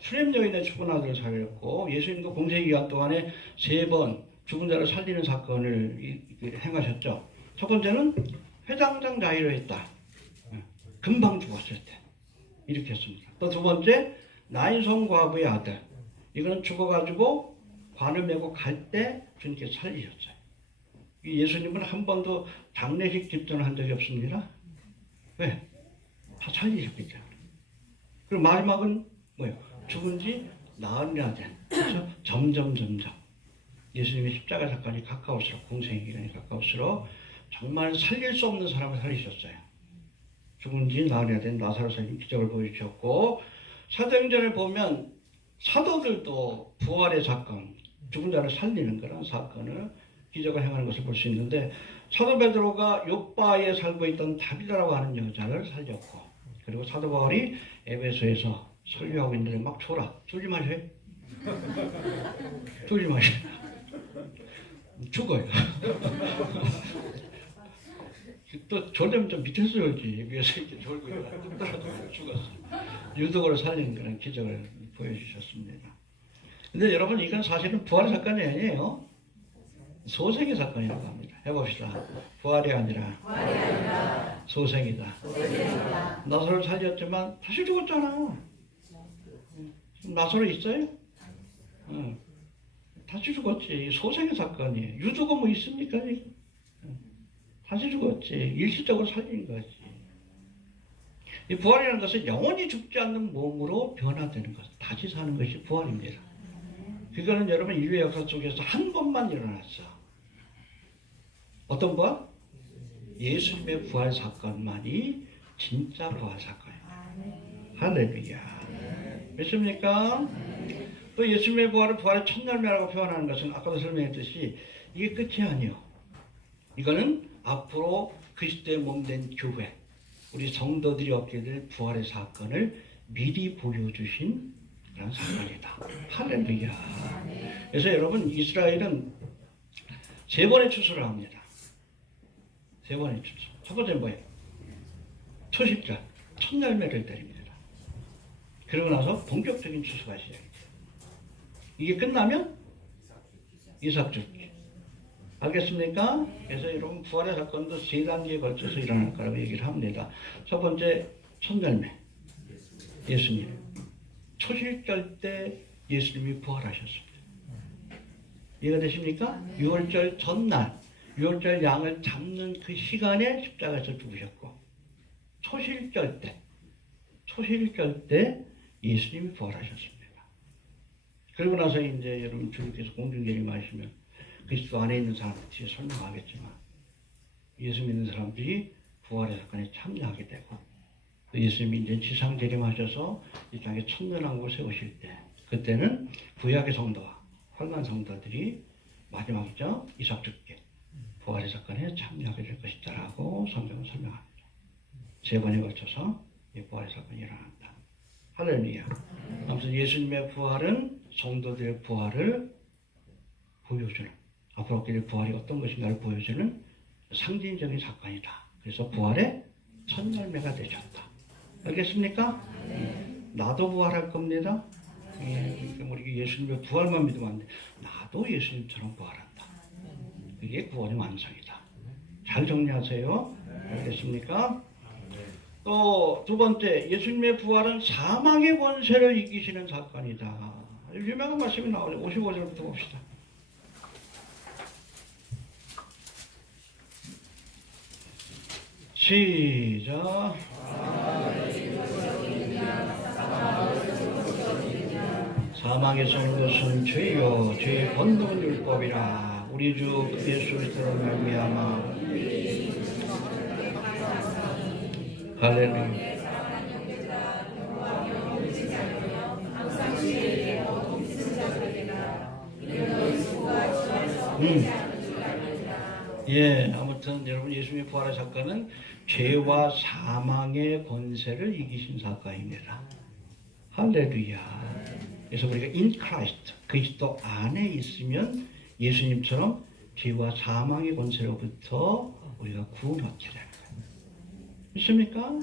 수렘 여인의 죽은 아들을 살렸고, 예수님도 공생기간 동안에 3번 죽은 자를 살리는 사건을 행하셨죠. 첫 번째는 회당장 자이로 했다. 금방 죽었을 때 이렇게 했습니다. 또 두 번째, 나인성 과부의 아들. 이거는 죽어가지고 관을 메고 갈 때 주님께서 살리셨어요. 예수님은 한 번도 장례식 집전을 한 적이 없습니다. 왜? 다 살리셨기 때문에. 그리고 마지막은 뭐예요? 죽은 지 나흘이나 된. 그래서 점점 예수님의 십자가 사건이 가까울수록, 공생의 기간이 가까울수록 정말 살릴 수 없는 사람을 살리셨어요. 죽은 지 나흘이나 된 나사로 살린 기적을 보여주셨고, 사도행전을 보면 사도들도 부활의 사건, 죽은 자를 살리는 그런 사건을, 기적을 행하는 것을 볼 수 있는데, 사도 베드로가 요빠에 살고 있던 다비다라고 하는 여자를 살렸고, 그리고 사도 바울이 에베소에서 설교하고 있는데 막 졸지 마셔요. 졸지 마셔요. 죽어요. 또 졸려면 좀 밑에서 졸지, 위에서 이렇게 졸고 있다가 죽었어. 유독으로 살리는 그런 기적을 보여주셨습니다. 근데 여러분, 이건 사실은 부활의 사건이 아니에요. 소생의 사건이라고 합니다. 해봅시다. 부활이 아니라 소생이다. 나사로를 살렸지만 다시 죽었잖아. 나사로 있어요? 다시 죽었지. 소생의 사건이에요. 유도가 뭐 있습니까? 다시 죽었지. 일시적으로 살린 거지. 이 부활이라는 것은 영원히 죽지 않는 몸으로 변화되는 것, 다시 사는 것이 부활입니다. 그거는 여러분 인류의 역사 속에서 한 번만 일어났어. 어떤 부활? 예수님의 부활 사건만이 진짜 부활 사건이에요. 할렐루야. 믿습니까? 또 예수님의 부활을 부활의 첫 열매라고 표현하는 것은 아까도 설명했듯이 이게 끝이 아니에요. 이거는 앞으로 그리스도의 몸된 교회, 우리 성도들이 얻게 될 부활의 사건을 미리 보여주신 그런 사건이다. 할렐루야. 그래서 여러분, 이스라엘은 3번의 추수를 합니다. 3번의 추수. 첫 번째 뭐예요? 초십자, 첫 열매를 때립니다. 그러고 나서 본격적인 추수가 시작돼요. 이게 끝나면 이삭 죽기. 알겠습니까? 그래서 여러분, 부활의 사건도 3단계에 걸쳐서 일어날 거라고 얘기를 합니다. 첫 번째, 첫 열매, 예수님. 초실절 때 예수님이 부활하셨습니다. 이해가 되십니까? 6월절 전날 6월절 양을 잡는 그 시간에 십자가에서 죽으셨고 초실절 때 예수님이 부활하셨습니다. 그리고 나서 이제 여러분 주님께서 공중제림하시면 그리스도 안에 있는 사람들 뒤에 설명하겠지만 예수 믿는 사람들이 부활의 사건에 참여하게 되고 또 예수님이 이제 지상 재림하셔서 이 땅에 천년왕국을 세우실 때 그때는 구약의 성도와 환난 성도들이 마지막이죠. 이삭 죽게 부활의 사건에 참여하게 될 것이다라고 성경은 설명합니다. 세 번에 걸쳐서 이 부활의 사건이 일어난다. 할렐루야. 아무튼 예수님의 부활은 성도들의 부활을 보여주는 앞으로 길 부활이 어떤 것인가를 보여주는 상징적인 사건이다. 그래서 부활의 첫 열매가 되셨다. 알겠습니까? 나도 부활할 겁니다. 우리 예수님의 부활만 믿으면 안 돼. 나도 예수님처럼 부활한다. 그게 구원의 완성이다. 잘 정리하세요. 알겠습니까? 또 두 번째, 예수님의 부활은 사망의 권세를 이기시는 사건이다. 유명한 말씀이 나오죠. 55절부터 봅시다. 시작. 사망에서 온 것은 죄요 죄의 권능은 율법이라 우리 주 예수 그리스도로 말미암아 할렐루야. 예, 아무튼 여러분 예수님의 부활의 사건은 죄와 사망의 권세를 이기신 사건입니다. 할렐루야. 그래서 우리가 in Christ, 그리스도 안에 있으면 예수님처럼 죄와 사망의 권세로부터 우리가 구원 얻게 되는 거예요. 믿습니까?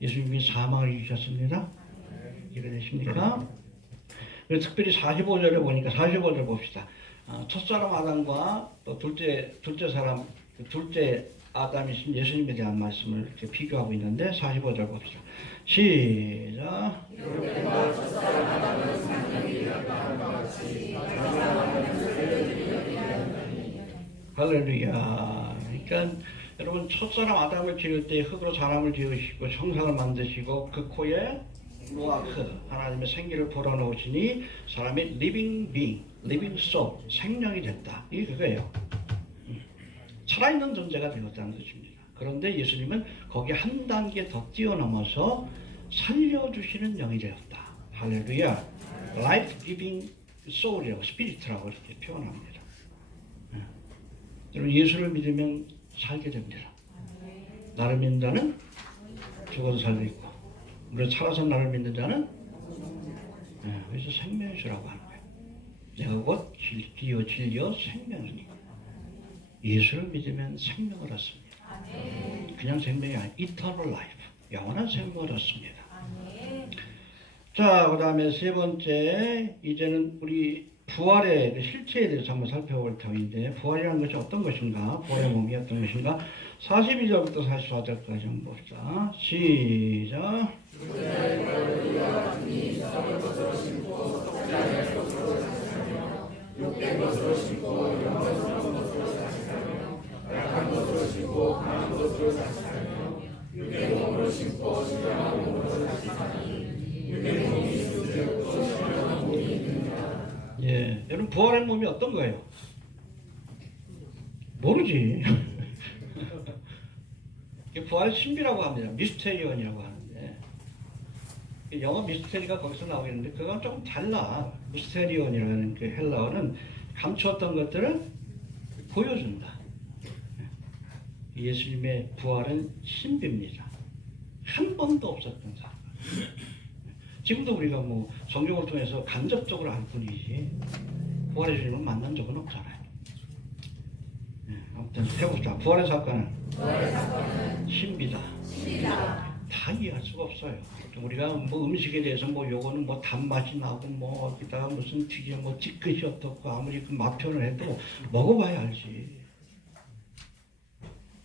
예수님이 사망을 이기셨습니다. 이해되십니까? 그래서 특별히 45절에 보니까 45절 봅시다. 첫사람 아담과 또 둘째 아담이신 예수님에 대한 말씀을 이렇게 비교하고 있는데 45절 봅시다. 시작. 할렐루야. 그러니까 여러분 첫사람 아담을 지을 때 흙으로 사람을 지으시고 형상을 만드시고 그 코에 루아크 하나님의 생기를 불어넣으시니 사람이 living being, living soul, 생명이 됐다. 이게 그거예요. 살아있는 존재가 되었다는 뜻입니다. 그런데 예수님은 거기에 한 단계 더 뛰어넘어서 살려주시는 영이 되었다. 할렐루야. life giving soul이라고 스피리트라고 이렇게 표현합니다. 여러분 예수를 믿으면 살게 됩니다. 나를 믿는 자는 죽어도 살고 있고 우리가 살아서 나를 믿는 자는 그래서 생명의 주라고 하는 거예요. 내가 곧 진리요 생명이니 예수를 믿으면 생명을 얻습니다. 그냥 생명이 아니라 eternal life, 영원한 생명을 얻습니다. 자, 그 다음에 세 번째, 이제는 우리 부활의 그 실체에 대해서 한번 살펴볼 터인데 부활이라는 것이 어떤 것인가, 부활의 몸이 어떤 것인가. 42절부터 44절까지 한번 봅시다. 시작. 욕된 것으로 심고 영광스러운 것으로 자식하며 약한 것으로 심고 강한 것으로 자식하며 육의 몸으로 심고 신령한 몸으로 자식하니 육의 몸이 수줍고 신령한 몸이 있느니라. 예, 여러분 부활의 몸이 어떤 거예요? 모르지. 부활 신비라고 합니다. 미스테리온이라고 하는데 영어 미스테리가 거기서 나오겠는데 그건 조금 달라. 미스테리온이라는 그 헬라어는 감추었던 것들을 보여준다. 예수님의 부활은 신비입니다. 한 번도 없었던 사건. 지금도 우리가 뭐 성경을 통해서 간접적으로 알 뿐이지 부활의 주님을 만난 적은 없잖아요. 아무튼 해봅시다. 부활의 사건은 신비다. 다 이해할 수가 없어요. 우리가 뭐 음식에 대해서 뭐 요거는 뭐 단맛이 나고 뭐 거기다가 무슨 튀김 뭐 찌끝이 어떻고 아무리 그 맛 표현을 해도 먹어봐야 알지.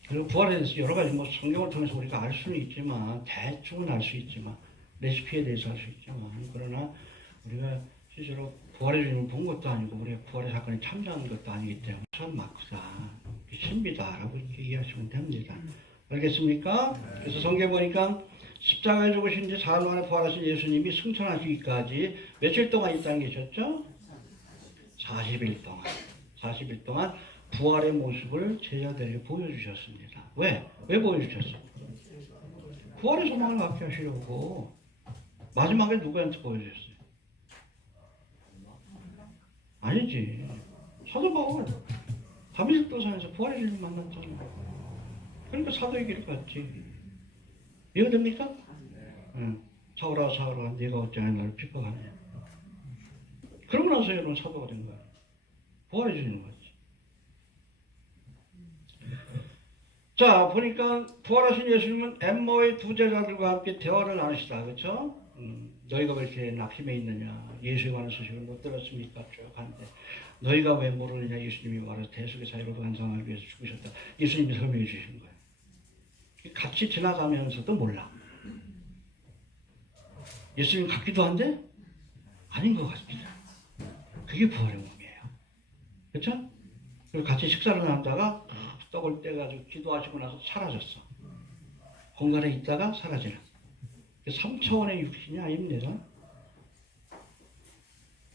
그리고 부활에 대해서 여러 가지 뭐 성경을 통해서 우리가 알 수는 있지만 대충은 알 수 있지만 레시피에 대해서 알 수 있지만, 그러나 우리가 실제로 부활의 주님을 본 것도 아니고 우리가 부활의 사건에 참여한 것도 아니기 때문에 참 많구나, 신비다라고 이렇게 이해하시면 됩니다. 알겠습니까? 그래서 성경에 보니까 십자가에 죽으신 지 사흘 만에 부활하신 예수님이 승천하시기까지 며칠 동안 이 땅에 계셨죠? 40일 동안. 40일 동안 부활의 모습을 제자들에게 보여주셨습니다. 왜? 왜 보여주셨어요? 부활의 소망을 갖게 하시려고. 마지막에 누구한테 보여주셨어요? 아니지. 사도 바울. 다메섹 도상에서 부활의 주님 만났잖아. 그러니까 사도의 길을 갔지. 이해가 됩니까? 응. 사울아 사울아 네가 어찌하여 나를 핍박하냐. 그러고 나서 여러분 사도가 된 거야. 부활해 주는 거지. 자, 보니까 부활하신 예수님은 엠마오의 두 제자들과 함께 대화를 나누시다. 그렇죠? 너희가 왜 이렇게 낙심해 있느냐. 예수에 관한 소식을 못 들었습니까? 쭉 하는데 너희가 왜 모르느냐. 예수님이 말해서 대속의 사역을 완성하기 위해서 죽으셨다. 예수님이 설명해 주신 거예요. 같이 지나가면서도 몰라. 예수님 같기도 한데 아닌 것 같습니다. 그게 부활의 몸이에요. 그렇죠? 그리고 같이 식사를 하다가 떡을 떼가지고 기도하시고 나서 사라졌어. 공간에 있다가 사라지는. 3차원의 육신이 아닙니다.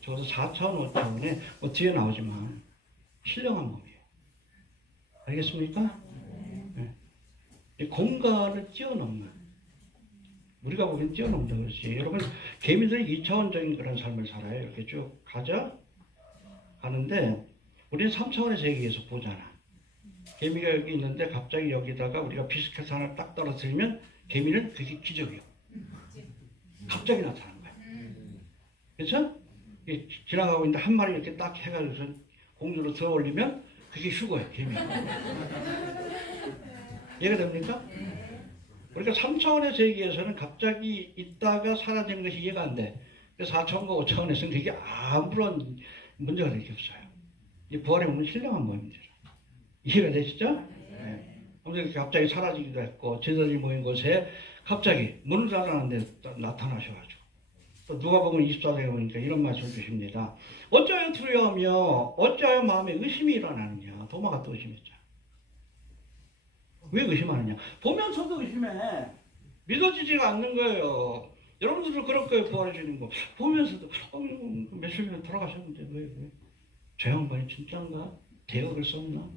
적어도 4차원, 5차원에 뭐 뒤에 나오지만 신령한 몸이에요. 알겠습니까? 네. 공간을 뛰어넘는. 우리가 보기엔 뛰어넘다 그렇지. 여러분, 개미들이 2차원적인 그런 삶을 살아요. 이렇게 쭉 가는데 우리는 3차원의 세계에서 보잖아. 개미가 여기 있는데 갑자기 여기다가 우리가 비스켓 하나 딱 떨어뜨리면 개미는 그게 기적이요. 갑자기 나타나는 거야. 그렇죠? 지나가고 있는데 한 마리 이렇게 딱 해가지고 공주로 들어 올리면 그게 휴거예요. 개미. 이해가 됩니까? 그러니까 3차원의 세계에서는 갑자기 있다가 사라지는 것이 이해가 안 돼. 4차원과 5차원에서는 그게 아무런 문제가 될 게 없어요. 이 부활의 몸은 신령한 몸입니다. 이해가 되시죠? 네. 아무튼 갑자기 사라지기도 했고 제자들이 모인 곳에 갑자기 문을 닫았는데 나타나셔가지고 또 누가복음 24장에 보니까 이런 말씀을 주십니다. 어찌하여 두려워하며 어찌하여 마음에 의심이 일어나느냐. 도마가 또 의심했죠. 왜 의심하느냐? 보면서도 의심해. 믿어지지가 않는 거예요. 여러분들도 그럴 거예요. 부활해 주는 거. 보면서도 며칠 전에 돌아가셨는데 왜? 저 양반이 진짜인가? 대역을 썼나?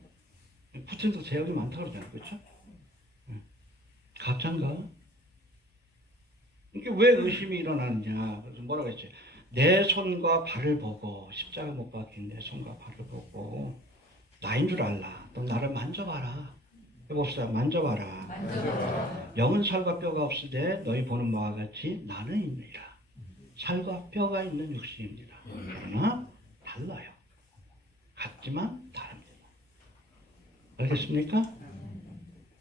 푸틴도 대역이 많다고 그러잖아요. 그렇죠? 가짜인가? 이게 왜 의심이 일어나느냐? 그래서 뭐라고 했지? 내 손과 발을 보고 십자가 못 박힌 내 손과 발을 보고 나인 줄 알라. 너 나를 만져봐라. 해봅시다. 만져봐라. 영은 살과 뼈가 없으되 너희 보는 바와 같이 나는 있느니라. 살과 뼈가 있는 육신입니다. 그러나 달라요. 같지만 다릅니다. 알겠습니까?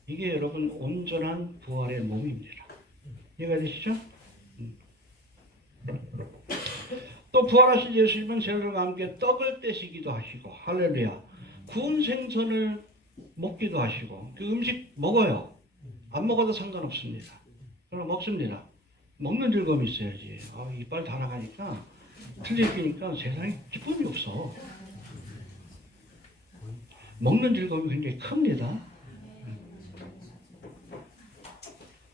이게 여러분 온전한 부활의 몸입니다. 이해가 되시죠? 또 부활하신 예수님은 제자들과 함께 떡을 떼시기도 하시고 할렐루야. 구운 생선을 먹기도 하시고 그 음식 먹어요. 안 먹어도 상관없습니다. 그럼 먹습니다. 먹는 즐거움이 있어야지. 이빨 다 나가니까 틀리니까 세상에 기쁨이 없어. 먹는 즐거움이 굉장히 큽니다.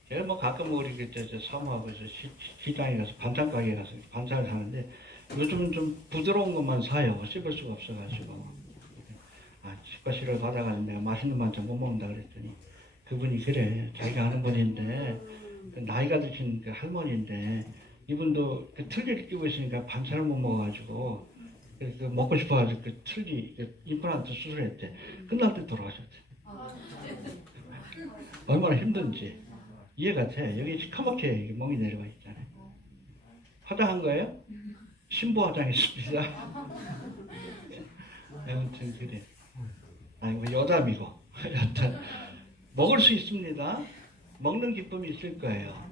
제가 뭐 가끔 우리 그때 사모하고 시장에 가서 반찬 가게에 가서 반찬을 사는데 요즘은 좀 부드러운 것만 사요. 씹을 수가 없어가지고. 집가시를 받아가지고 내가 맛있는 반찬 못 먹는다 그랬더니 그분이 그래. 자기가 아는 분인데 나이가 드신 그 할머니인데 이분도 그 틀니를 끼고 있으니까 반찬을 못 먹어가지고 그 먹고 싶어가지고 그 틀니 임플란트 수술했대. 끝날 때 돌아가셨대. 얼마나 힘든지 이해가 돼. 여기 시커멓게 멍이 내려가 있잖아요. 화장한 거예요? 신부 화장했습니다. 아무튼 그래. 아니 여담이고 여튼 먹을 수 있습니다. 먹는 기쁨이 있을 거예요.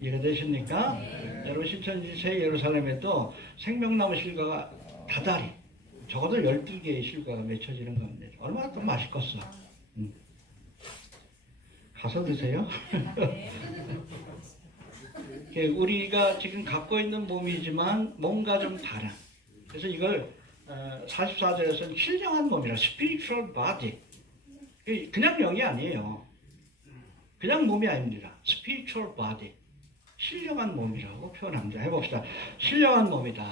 이해가 되십니까? 여러분 신천지 새 예루살렘에도 생명나무 실과가 다달이 적어도 12개의 실과가 맺혀지는 겁니다. 얼마나 또 맛있겠어. 가서 드세요. 우리가 지금 갖고 있는 몸이지만 뭔가 좀 다른. 그래서 이걸 44절에서는 신령한 몸이라 spiritual body. 그냥 영이 아니에요. 그냥 몸이 아닙니다. spiritual body. 신령한 몸이라고 표현합니다. 해봅시다. 신령한 몸이다.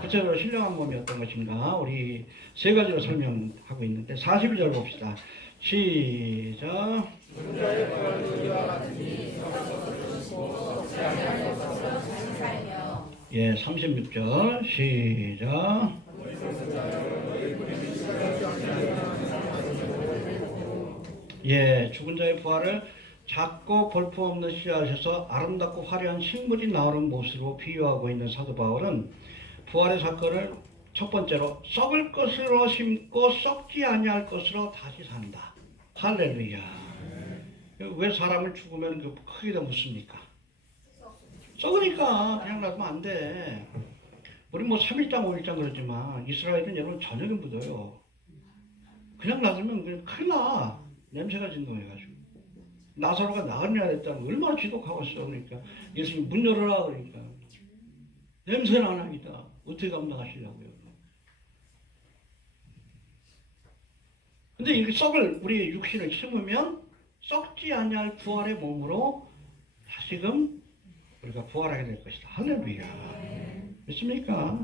구체적으로 신령한 몸이 어떤 것인가? 우리 세 가지로 설명하고 있는데 42절 봅시다. 시작. 예, 36절 시작. 예, 죽은 자의 부활을 작고 볼품없는 씨앗에서 아름답고 화려한 식물이 나오는 모습으로 비유하고 있는 사도 바울은 부활의 사건을 첫 번째로 썩을 것으로 심고 썩지 아니할 것으로 다시 산다. 할렐루야. 왜 사람을 죽으면 크게 묻습니까? 썩으니까 그냥 놔두면 안 돼. 우리 뭐 3일장 5일장 그러지만 이스라엘은 여러분 저녁에 묻어요. 그냥 놔두면 그냥 큰일 나. 냄새가 진동해가지고. 나사로가 나으리라 했다는 얼마나 지독하고 있어. 그러니까 예수님 문 열어라 그러니까 냄새는 안 하겠다. 어떻게 감당하시려고요? 근데 이렇게 썩을 우리 육신을 심으면 썩지 아니할 부활의 몸으로 다시금 우리가 부활하게 될 것이다. 할렐루야. 믿습니까?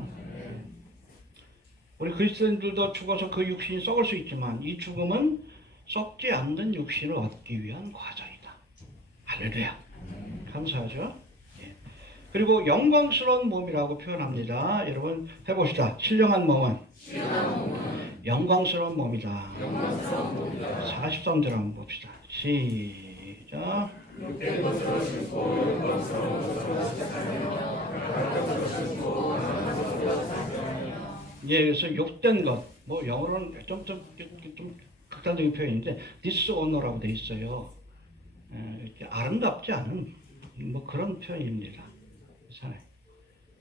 우리 그리스도인들도 죽어서 그 육신이 썩을 수 있지만 이 죽음은 썩지 않는 육신을 얻기 위한 과정이다. 할렐루야. 감사하죠? 예. 그리고 영광스러운 몸이라고 표현합니다. 여러분 해봅시다. 신령한 몸은 영광스러운 몸이다. 43절 한번 봅시다. 시작. 예, 그래서 욕된 것, 뭐 영어로는 좀 극단적인 표현인데 dishonor라고 돼 있어요. 아름답지 않은 뭐 그런 표현입니다.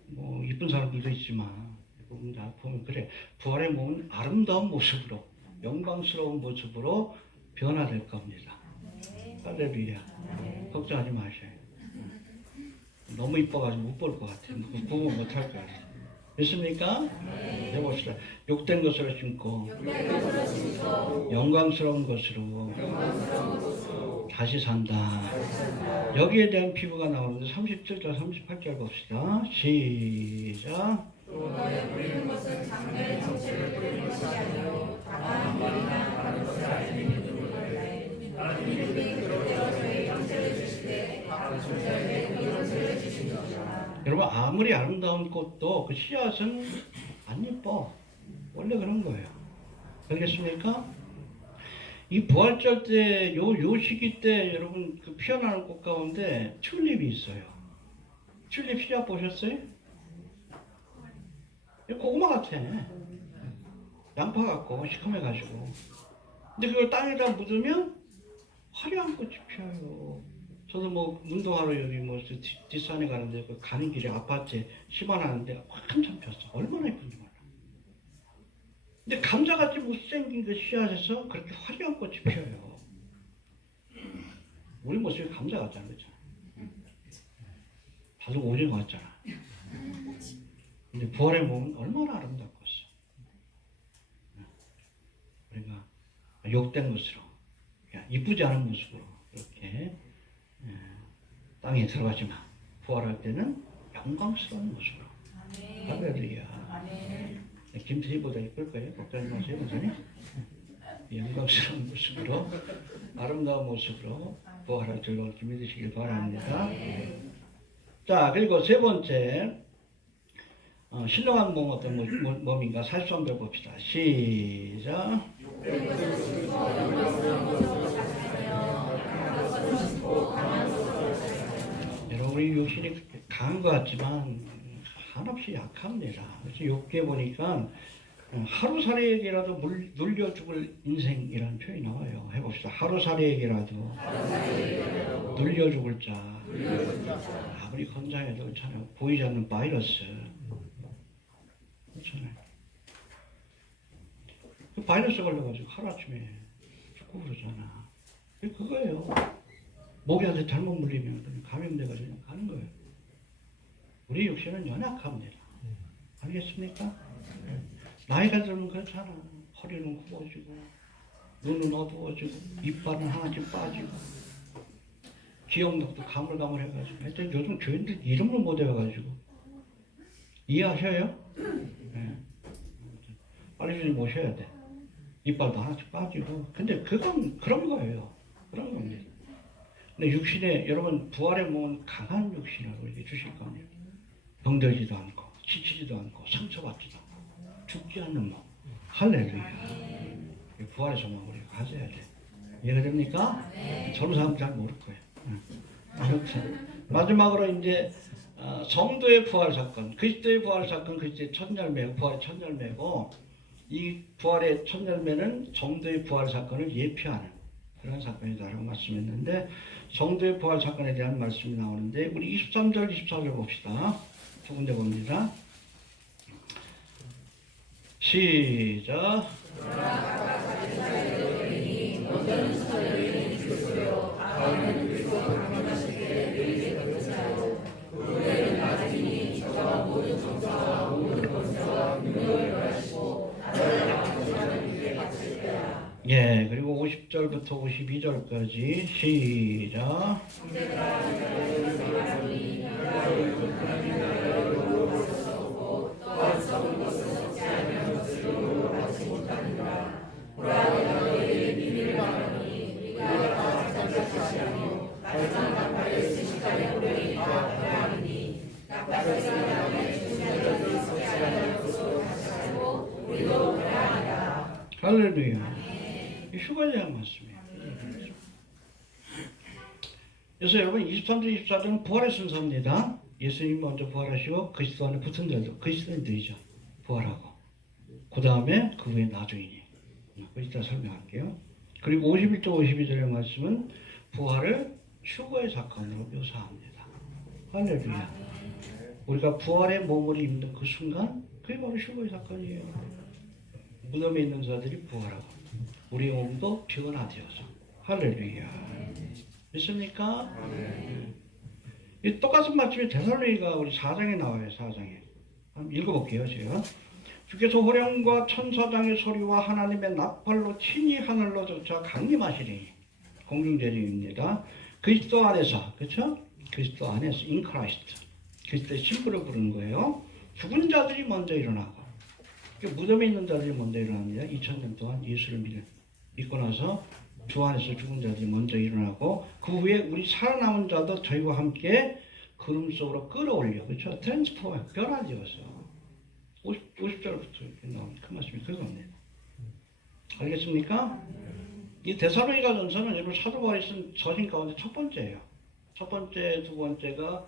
뭐 이쁜 사람들도 있지만 보면 그래. 부활의 몸은 아름다운 모습으로, 영광스러운 모습으로 변화될 겁니다. 할렐루야. 걱정하지 마셔요. 너무 이뻐가지고 못 볼 것 같아요. 구분 못 할 거예요. 믿습니까? 해봅시다. 욕된 것으로 심고 영광스러운 것으로 다시 산다. 여기에 대한 비유가 나오는데 37절 38절 봅시다. 시작. 또 너의 뿌리는 것은 장래의 정체를 뿌리는 것이 아니요 다만 미리나 가는 것을 알리는 누구를 하나님이 그대로 저의 형체를 주시되 저에게 그 형체를 주시니라. 여러분 아무리 아름다운 꽃도 그 씨앗은 안 예뻐. 원래 그런 거예요. 알겠습니까? 이 부활절 때 요 시기 때 여러분 그 피어나는 꽃 가운데 튤립이 있어요. 튤립 씨앗 보셨어요? 고구마 같아. 양파 같고 시커매가지고. 근데 그걸 땅에다 묻으면 화려한 꽃이 피어요. 저도 뭐 운동하러 여기 뭐 뒷산에 가는데 그 가는 길에 아파트에 심어놨는데 한참 폈어. 얼마나 예쁜지 몰라. 근데 감자같이 못생긴 그 씨앗에서 그렇게 화려한 꽃이 피어요. 우리 모습이 감자 같잖아, 그렇죠? 다들 오징어 같잖아. 근데 부활의 몸은 얼마나 아름답겠어. 우리가 욕된 것으로, 이쁘지 않은 모습으로 이렇게 땅에 들어가지만 부활할 때는 영광스러운 모습으로. 할렐루야. 김태희보다 이쁠 거예요. 걱정하지 마세요, 목사님. 영광스러운 모습으로, 아름다운 모습으로 부활할 줄로 믿으시길 바랍니다. 자, 그리고 세 번째, 신령한 몸 어떤 몸인가? 43절 봅시다. 시작. 여러분, 우리 육신이 강한 것 같지만 한없이 약합니다. 그래서 욥기에 보니까 하루살이에게라도 눌려 죽을 인생이라는 표현이 나와요. 해봅시다. 하루살이에게라도 눌려 죽을 자. 아무리 건장해도 그렇잖아요. 보이지 않는 바이러스. 그렇잖아요. 그 바이러스 걸려가지고 하루아침에 죽고 그러잖아. 그거예요. 모기한테 잘못 물리면 그냥 감염돼가지고 그냥 가는 거예요. 우리 육신은 연약합니다. 알겠습니까? 나이가 들면 그렇잖아. 허리는 굽어지고, 눈은 어두워지고, 이빨은 하나씩 빠지고, 기억력도 가물가물해가지고. 하여튼 요즘 교인들 이름을 못 외워가지고. 이해하셔요? 네. 빨리 좀 모셔야 돼. 이빨도 하나씩 빠지고. 근데 그건 그런 거예요. 그런 겁니다. 근데 육신에, 여러분, 부활의 몸은 강한 육신으로 이렇게 주실 겁니다. 병들지도 않고, 지치지도 않고, 상처받지도 않고, 죽지 않는 몸. 할렐루야. 부활의 소망을 우리가 가져야 돼. 이해가 됩니까? 저런 사람 잘 모를 거예요. 아무튼 마지막으로 이제 성도의 부활 사건, 그리스도의 부활 사건, 그리스도의 첫 열매고, 부활의 첫 열매고, 이 부활의 첫 열매는 성도의 부활 사건을 예표하는 그런 사건이다라고 말씀했는데, 성도의 부활 사건에 대한 말씀이 나오는데, 우리 23절, 24절 봅시다. 두 군데 봅니다. 시작. 예, 그리고 50절부터 52절까지 시작. 할렐루야. 휴가에 대한 말씀이에요. 그래서 여러분 23절 24절은 부활의 순서입니다. 예수님 먼저 부활하시고 그리스도 안에 붙은 자들, 그리스도인들이죠. 부활하고 그 다음에 그 후에 나중이니. 이따 설명할게요. 그리고 51절 52절의 말씀은 부활을 휴거의 사건으로 묘사합니다. 할렐루야. 우리가 부활의 몸을 입는 그 순간 그게 바로 휴거의 사건이에요. 무덤에 있는 자들이 부활하고 우리의 몸도 변화되어서. 할렐루야. 믿습니까? 이 똑같은 말씀이 데살로니가 우리 4장에 나와요. 4장에 한번 읽어볼게요. 제가 주께서 호령과 천사장의 소리와 하나님의 나팔로 친히 하늘로 쫓아 강림하시니 공중재림입니다. 그리스도 안에서, 그렇죠? 그리스도 안에서 in Christ, 그리스도의 신부를 부르는 거예요. 죽은 자들이 먼저 일어나고, 무덤에 있는 자들이 먼저 일어납니다. 2000년 동안 예수를 믿고 나서 주 안에서 죽은 자들이 먼저 일어나고, 그 후에 우리 살아남은 자도 저희와 함께 구름 속으로 끌어올려, 그렇죠? 트랜스포머, 변화되어서. 50절부터 이렇게 나오는 그 말씀이 그겁니다. 알겠습니까? 이 데살로니가 전서는 여러분 사도 바울이 쓴 서신 가운데 첫 번째예요. 첫 번째, 두 번째가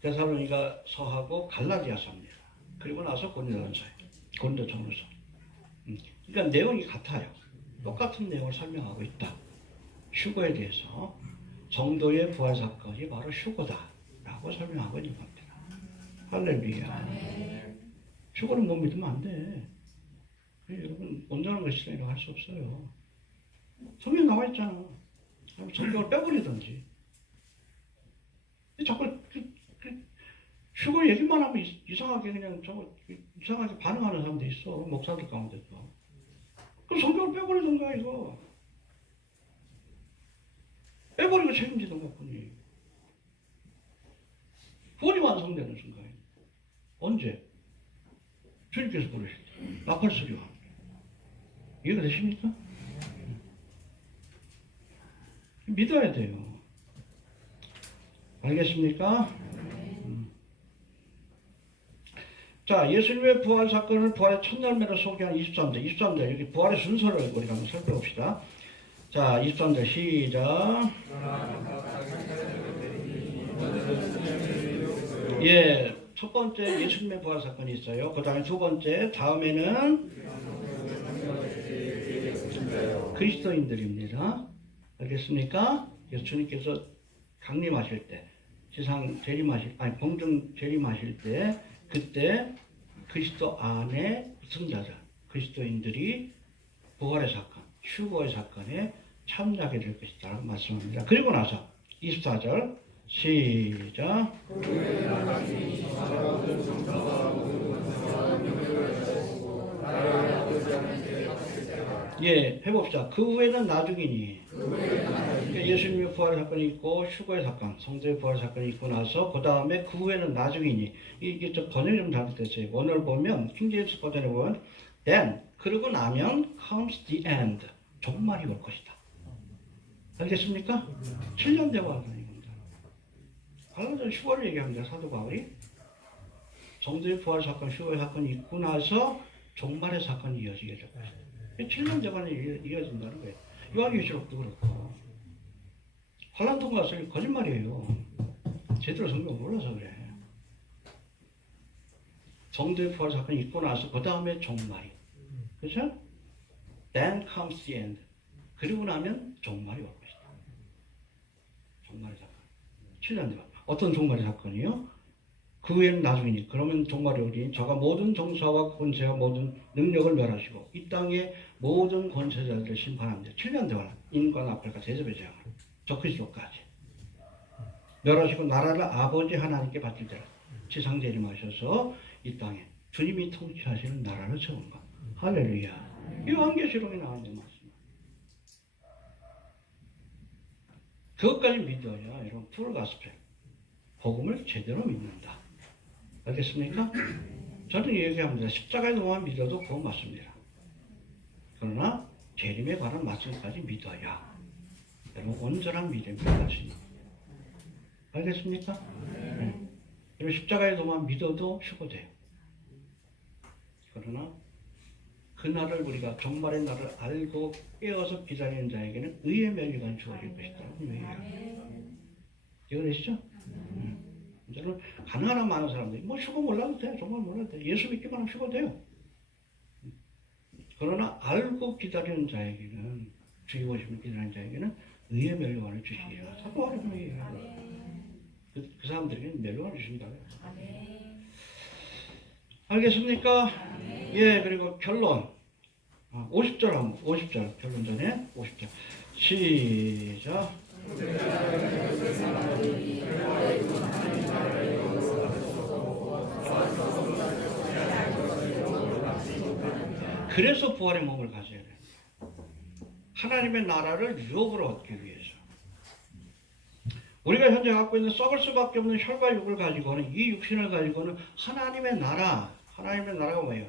데살로니가 서하고 갈라디아서입니다. 그리고 나서 고린도전서예요. 고린도전서. 그러니까 내용이 같아요. 똑같은 내용을 설명하고 있다. 휴거에 대해서 성도의 부활 사건이 바로 휴거다라고 설명하고 있는 겁니다. 할렐루야. 휴거를 못 믿으면 안 돼. 여러분 온전한 것이라고 할 수 없어요. 성경에 나와 있잖아. 성경을 빼버리든지. 자꾸 휴거 얘기만 하면 이상하게 그냥 이상하게 반응하는 사람도 있어. 목사들 가운데도. 그럼 성경을 빼버리던가 이거. 빼버리고 책임지던가 뿐이. 구원이 완성되는 순간에. 언제? 주님께서 부르실 때. 나팔 소리와. 이해가 되십니까? 믿어야 돼요. 알겠습니까? 자, 예수님의 부활 사건을 부활의 첫 열매로 소개한 23절, 여기 부활의 순서를 우리가 한번 살펴봅시다. 자, 23절 시작. 예, 첫 번째 예수님의 부활 사건이 있어요. 그 다음에 두 번째, 다음에는 그리스도인들입니다. 알겠습니까? 예수님께서 강림하실 때, 지상 재림하실, 공중 재림하실 때, 그때 그리스도 안에 붙은 자들, 그리스도인들이 부활의 사건, 휴거의 사건에 참여하게 될 것이다 라고 말씀합니다. 그리고 나서 24절 시작. 예, 해봅시다. 그 후에는 나중이니. 그러니까 예수님의 부활 사건이 있고 휴거의 사건, 성도의 부활 사건이 있고 나서 그 다음에 그 후에는 나중이니. 이게 좀 번역이 좀 잘못됐어요. 원어를 보면 킹제임스 버전에 보면 then 그러고 나면 comes the end. 종말이 올 것이다. 알겠습니까? 7년 대화하는 겁니다. 갈라디아 휴거를 얘기합니다. 사도 바울이. 성도의 부활 사건, 휴거의 사건이 있고 나서 종말의 사건이 이어지게 될 것이다. 7년 대관이 이어진다는 거예요. 요한계시록도 그렇고. 환란 통과서 거짓말이에요. 제대로 성경 몰라서 그래. 성도의 부활 사건이 있고 나서 그 다음에 종말이. 그렇죠? Then comes the end. 그리고 나면 종말이 올 것이다. 종말의 사건. 7년 대관. 어떤 종말의 사건이요? 그 후에는 나중이니. 그러면 종말이 오니 저가 모든 정사와 권세와 모든 능력을 멸하시고 이 땅의 모든 권세자들을 심판합니다. 7년 동안 인간 앞에가 제접의 재앙을 저 그리스도까지 멸하시고 나라를 아버지 하나님께 바칠 때라 지상 재림하셔서 이 땅에 주님이 통치하시는 나라를 세운다. 할렐루야. 요한계시록에 나와 있는 말씀. 그것까지 믿어야 여러분 풀 가스펠 복음을 제대로 믿는다. 알겠습니까? 저는 얘기합니다. 십자가에 도만 믿어도 그건 맞습니다. 그러나 재림에 관한 말씀까지 믿어야 여러분 온전한 믿음이 갈 수 있는 겁니다. 알겠습니까? 네. 그리고 십자가에 도만 믿어도 휴거돼요. 그러나 그날을 우리가 종말의 날을 알고 깨어서 기다리는 자에게는 의의 멸류관이 주어질 것이다. 이해되시죠? 저는 가능한 많은 사람들이 뭐 휴거 몰라도 돼. 정말 몰라도 돼. 예수 믿기만 하면 휴거 돼요. 그러나 알고 기다리는 자에게는 주의 오심을 기다리는 자에게는 의의 멸류관을 주시리라. 사도 바울이 얘기해요. 그 사람들에게는 멸류관을 주신다고 해요. 알겠습니까? 예, 그리고 결론. 50절 한번 50절 결론 전에 50절 시작. 그래서 부활의 몸을 가져야 돼요. 하나님의 나라를 유업으로 얻기 위해서. 우리가 현재 갖고 있는 썩을 수밖에 없는 혈과 육을 가지고는 이 육신을 가지고는 하나님의 나라가 뭐예요?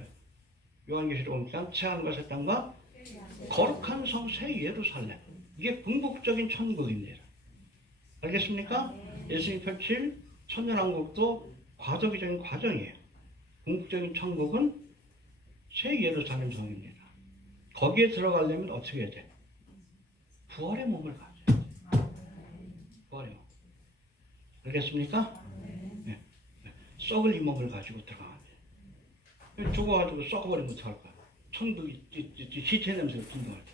요한계시록 보니까 채한 것의 땅과 거룩한 성 새 예루살렘. 이게 궁극적인 천국입니다. 알겠습니까? 예수님 펼칠 천년왕국도 과도기적인 과정이에요. 궁극적인 천국은 새 예루살렘 성입니다. 거기에 들어가려면 어떻게 해야 돼? 부활의 몸을 가져야 돼. 부활의 몸. 알겠습니까? 네. 썩을 이 몸을 가지고 들어가면 돼. 죽어가지고 썩어버리면 어떡할 거야? 천국이 시체 냄새가 분다할 때.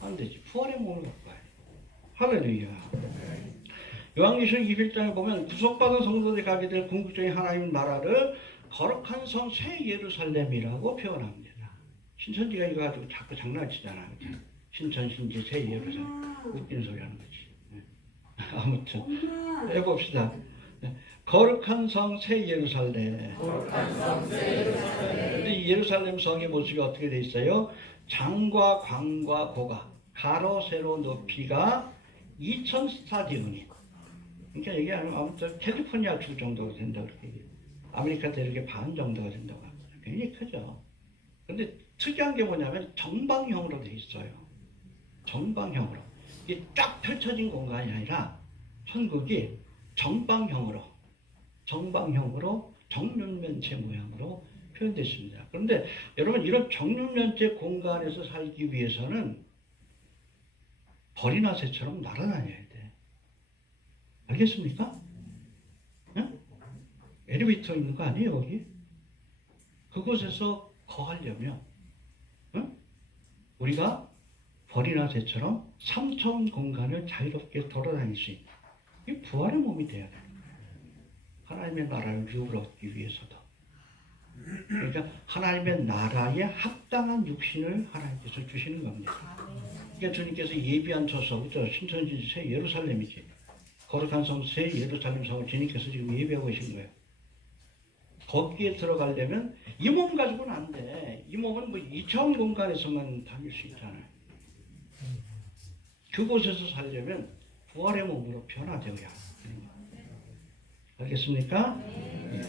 안 되지. 부활의 몸을 갖고 가야 돼. 할렐루야. 요한계시록 21장에 보면 구속받은 성도들이 가게 될 궁극적인 하나님 나라를 거룩한 성 새 예루살렘이라고 표현합니다. 신천지가 이거 가지고 자꾸 장난치잖아. 신천신지 새 예루살렘. 웃기는 소리 하는 거지. 아무튼 해봅시다. 거룩한 성 새 예루살렘. 이 예루살렘 성의 모습이 어떻게 돼 있어요? 장과 광과 고가 가로 세로 높이가 2000 스타디움이. 그러니까 이게 아무튼 캘리포니아 주 정도가 된다 그렇게 얘기해요. 아메리카 대륙의 반 정도가 된다고 합니다. 굉장히 크죠. 근데 특이한 게 뭐냐면 정방형으로 돼 있어요. 정방형으로. 이게 쫙 펼쳐진 공간이 아니라 천국이 정방형으로 정육면체 모양으로 표현됐습니다. 그런데 여러분 이런 정육면체 공간에서 살기 위해서는 벌이나 새처럼 날아다녀야 돼. 알겠습니까? 응? 엘리베이터 있는 거 아니에요 여기? 그곳에서 거하려면 응? 우리가 벌이나 새처럼 삼천 공간을 자유롭게 돌아다닐 수 있는 이 부활의 몸이 돼야 돼요. 하나님의 나라를 유업을 얻기 위해서도. 그러니까 하나님의 나라에 합당한 육신을 하나님께서 주시는 겁니다. 그러니까 주님께서 예비한 처소, 신천지 새 예루살렘이지. 거룩한 성 새 예루살렘 성을 주님께서 지금 예배하고 계신 거예요. 거기에 들어가려면 이 몸 가지고는 안 돼. 이 몸은 뭐 2차원 공간에서만 다닐 수 있잖아요. 그곳에서 살려면 부활의 몸으로 변화되어야 합니다. 알겠습니까? 네.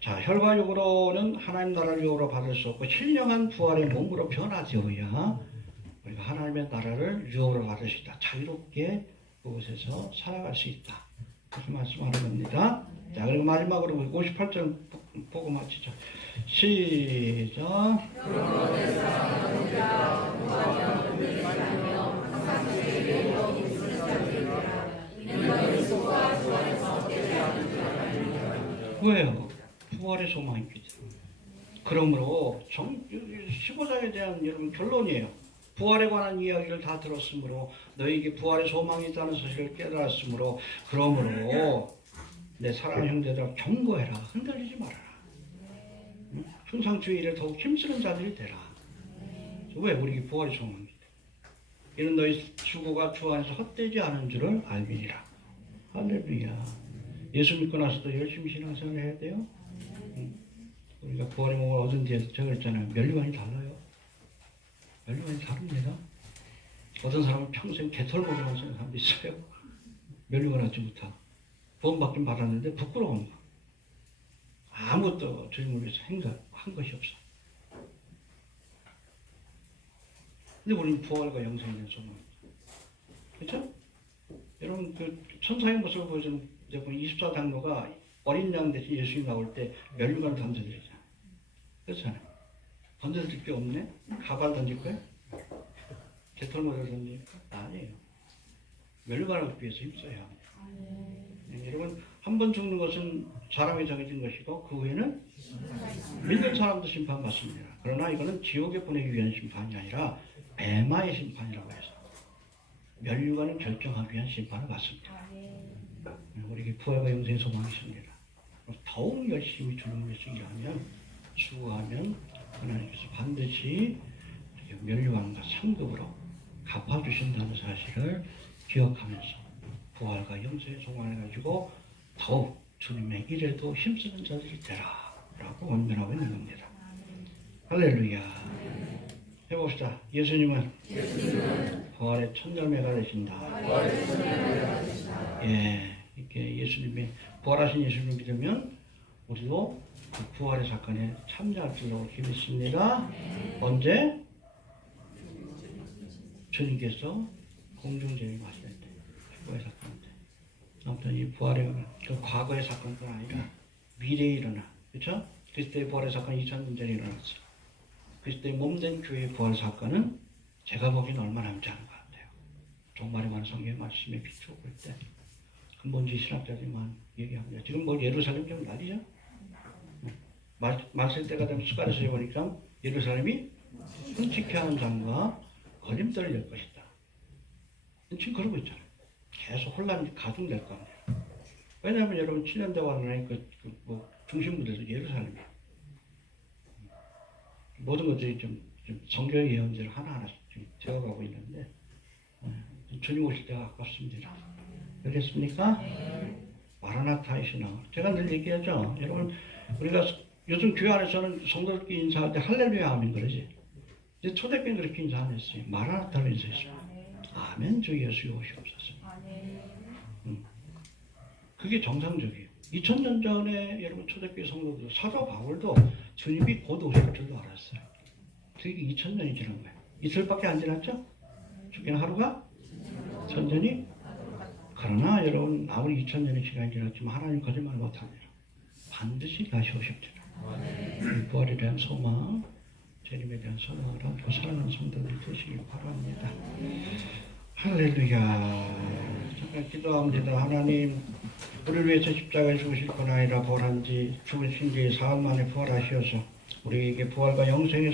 자, 혈과 육으로는 하나님 나라를 육으로 받을 수 없고 신령한 부활의 몸으로 변화되어야 우리가 하나님의 나라를 육으로 받을 수 있다. 자유롭게 그곳에서 살아갈 수 있다. 그렇게 말씀하는 겁니다. 자, 그리고 마지막으로 58절 보고 마치죠. 시작. 왜요? 부활의 소망이기 때문에. 그러므로 15장에 대한 여러분 결론이에요. 부활에 관한 이야기를 다 들었으므로 너희에게 부활의 소망이 있다는 사실을 깨달았으므로 그러므로 내 사랑하는 형제들아 경고해라. 흔들리지 말아라. 항상 주의 일에 더욱 힘쓰는 자들이 되라. 왜? 우리에게 부활의 소망이다. 이는 너희 수고가 주 안에서 헛되지 않은 줄을 알미리라. 할렐루야. 예수 믿고 나서도 열심히 신앙생활을 해야 돼요. 우리가 부활의 몸을 얻은 뒤에 제가 그랬잖아요. 면류관이 달라요. 면류관이 다릅니다. 어떤 사람은 평생 개털모자만 쓰는 사람도 있어요. 면류관 하지 못하고 구원받긴 받았는데 부끄러운 거. 아무것도 주님을 위해서 한 것이 없어. 근데 우리는 부활과 영생에 대한 소망. 그렇죠? 여러분 그 천사의 모습을 보여주는 24장로가 어린 양 대신 예수님 나올 때 면류관을 던져드리잖아요. 그렇잖아요. 던져드릴 게 없네? 가발 던질 거야? 개털모자를 던질 거야? 아니에요. 면류관을 얻기 위해서 힘써야 합니다. 네, 여러분 한 번 죽는 것은 사람이 정해진 것이고 그 후에는 믿는 사람도 심판받습니다. 그러나 이거는 지옥에 보내기 위한 심판이 아니라 배마의 심판이라고 해서 면류관을 결정하기 위한 심판을 받습니다. 우리에게 부활과 영생의 소망이 있습니다. 더욱 열심히 주님을 위해서 일하면 수고하면 하나님께서 반드시 면류관과 상급으로 갚아주신다는 사실을 기억하면서 부활과 영생의 소망을 가지고 더욱 주님의 일에도 힘쓰는 자들이 되라 라고 원면하고 있는 겁니다. 할렐루야. 해봅시다. 예수님은 부활의 첫 열매가 되신다. 예, 이렇게 예수님이 부활하신 예수님을 믿으면 우리도 그 부활의 사건에 참여할 줄로 믿습니다. 언제? 주님께서 공중제일 왔을 때, 부활의 사건 때. 아무튼 이 부활의 그 과거의 사건뿐 아니라 미래에 일어나, 그렇죠? 그리스도의 부활의 사건이 2000년 전에 일어났어요. 그리스도의 몸된 교회의 부활 사건은 제가 보기에는 얼마 남지 않은 것 같아요. 종말에 관한 성경의 말씀에 비추어 볼 때 근본주의 신학자들만 얘기합니다. 지금 뭐 예루살렘 좀 난리죠? 말세 때가 되면 스가랴서에 보니까 예루살렘이 끔찍해 하는 장과 걸림돌이 될 것이다. 지금 그러고 있잖아요. 계속 혼란이 가중될 겁니다. 왜냐하면 여러분 7년대 왕의 뭐 중심부대도 예루살렘이에요. 모든 것들이 좀 성경의 예언대로 하나하나 좀 되어가고 있는데 주님 오실 때가 가깝습니다. 알겠습니까? 마라나타이시나 제가 늘 얘기하죠. 여러분 우리가 요즘 교회 안에서는 성도들끼리 인사할 때 할렐루야 아멘 그러지. 이제 초대교회는 그렇게 인사 안 했어요. 마라나타로 인사했어요. 아멘 주 예수 오시옵소서. 그게 정상적이에요. 2000년 전에 여러분 초대교회 성도들 사도 바울도 주님이 곧 오실 줄도 알았어요. 그게 2000년이 지난 거예요. 이틀밖에 안 지났죠? 죽기는 하루가 천년이. 그러나 여러분 아무리 2000년의 시간이 지났지만 하나님 거짓말 못합니다. 반드시 다시 오십니다. 부활에 대한 소망, 재림에 대한 소망을 안고 사랑하는 성도들이 되시길 바랍니다. 할렐루야. 잠깐 기도합니다. 하나님 우리를 위해서 십자가에 죽으실 뿐 아니라 부활한 지 죽으신 지 사흘 만에 부활하셔서 우리에게 부활과 영생의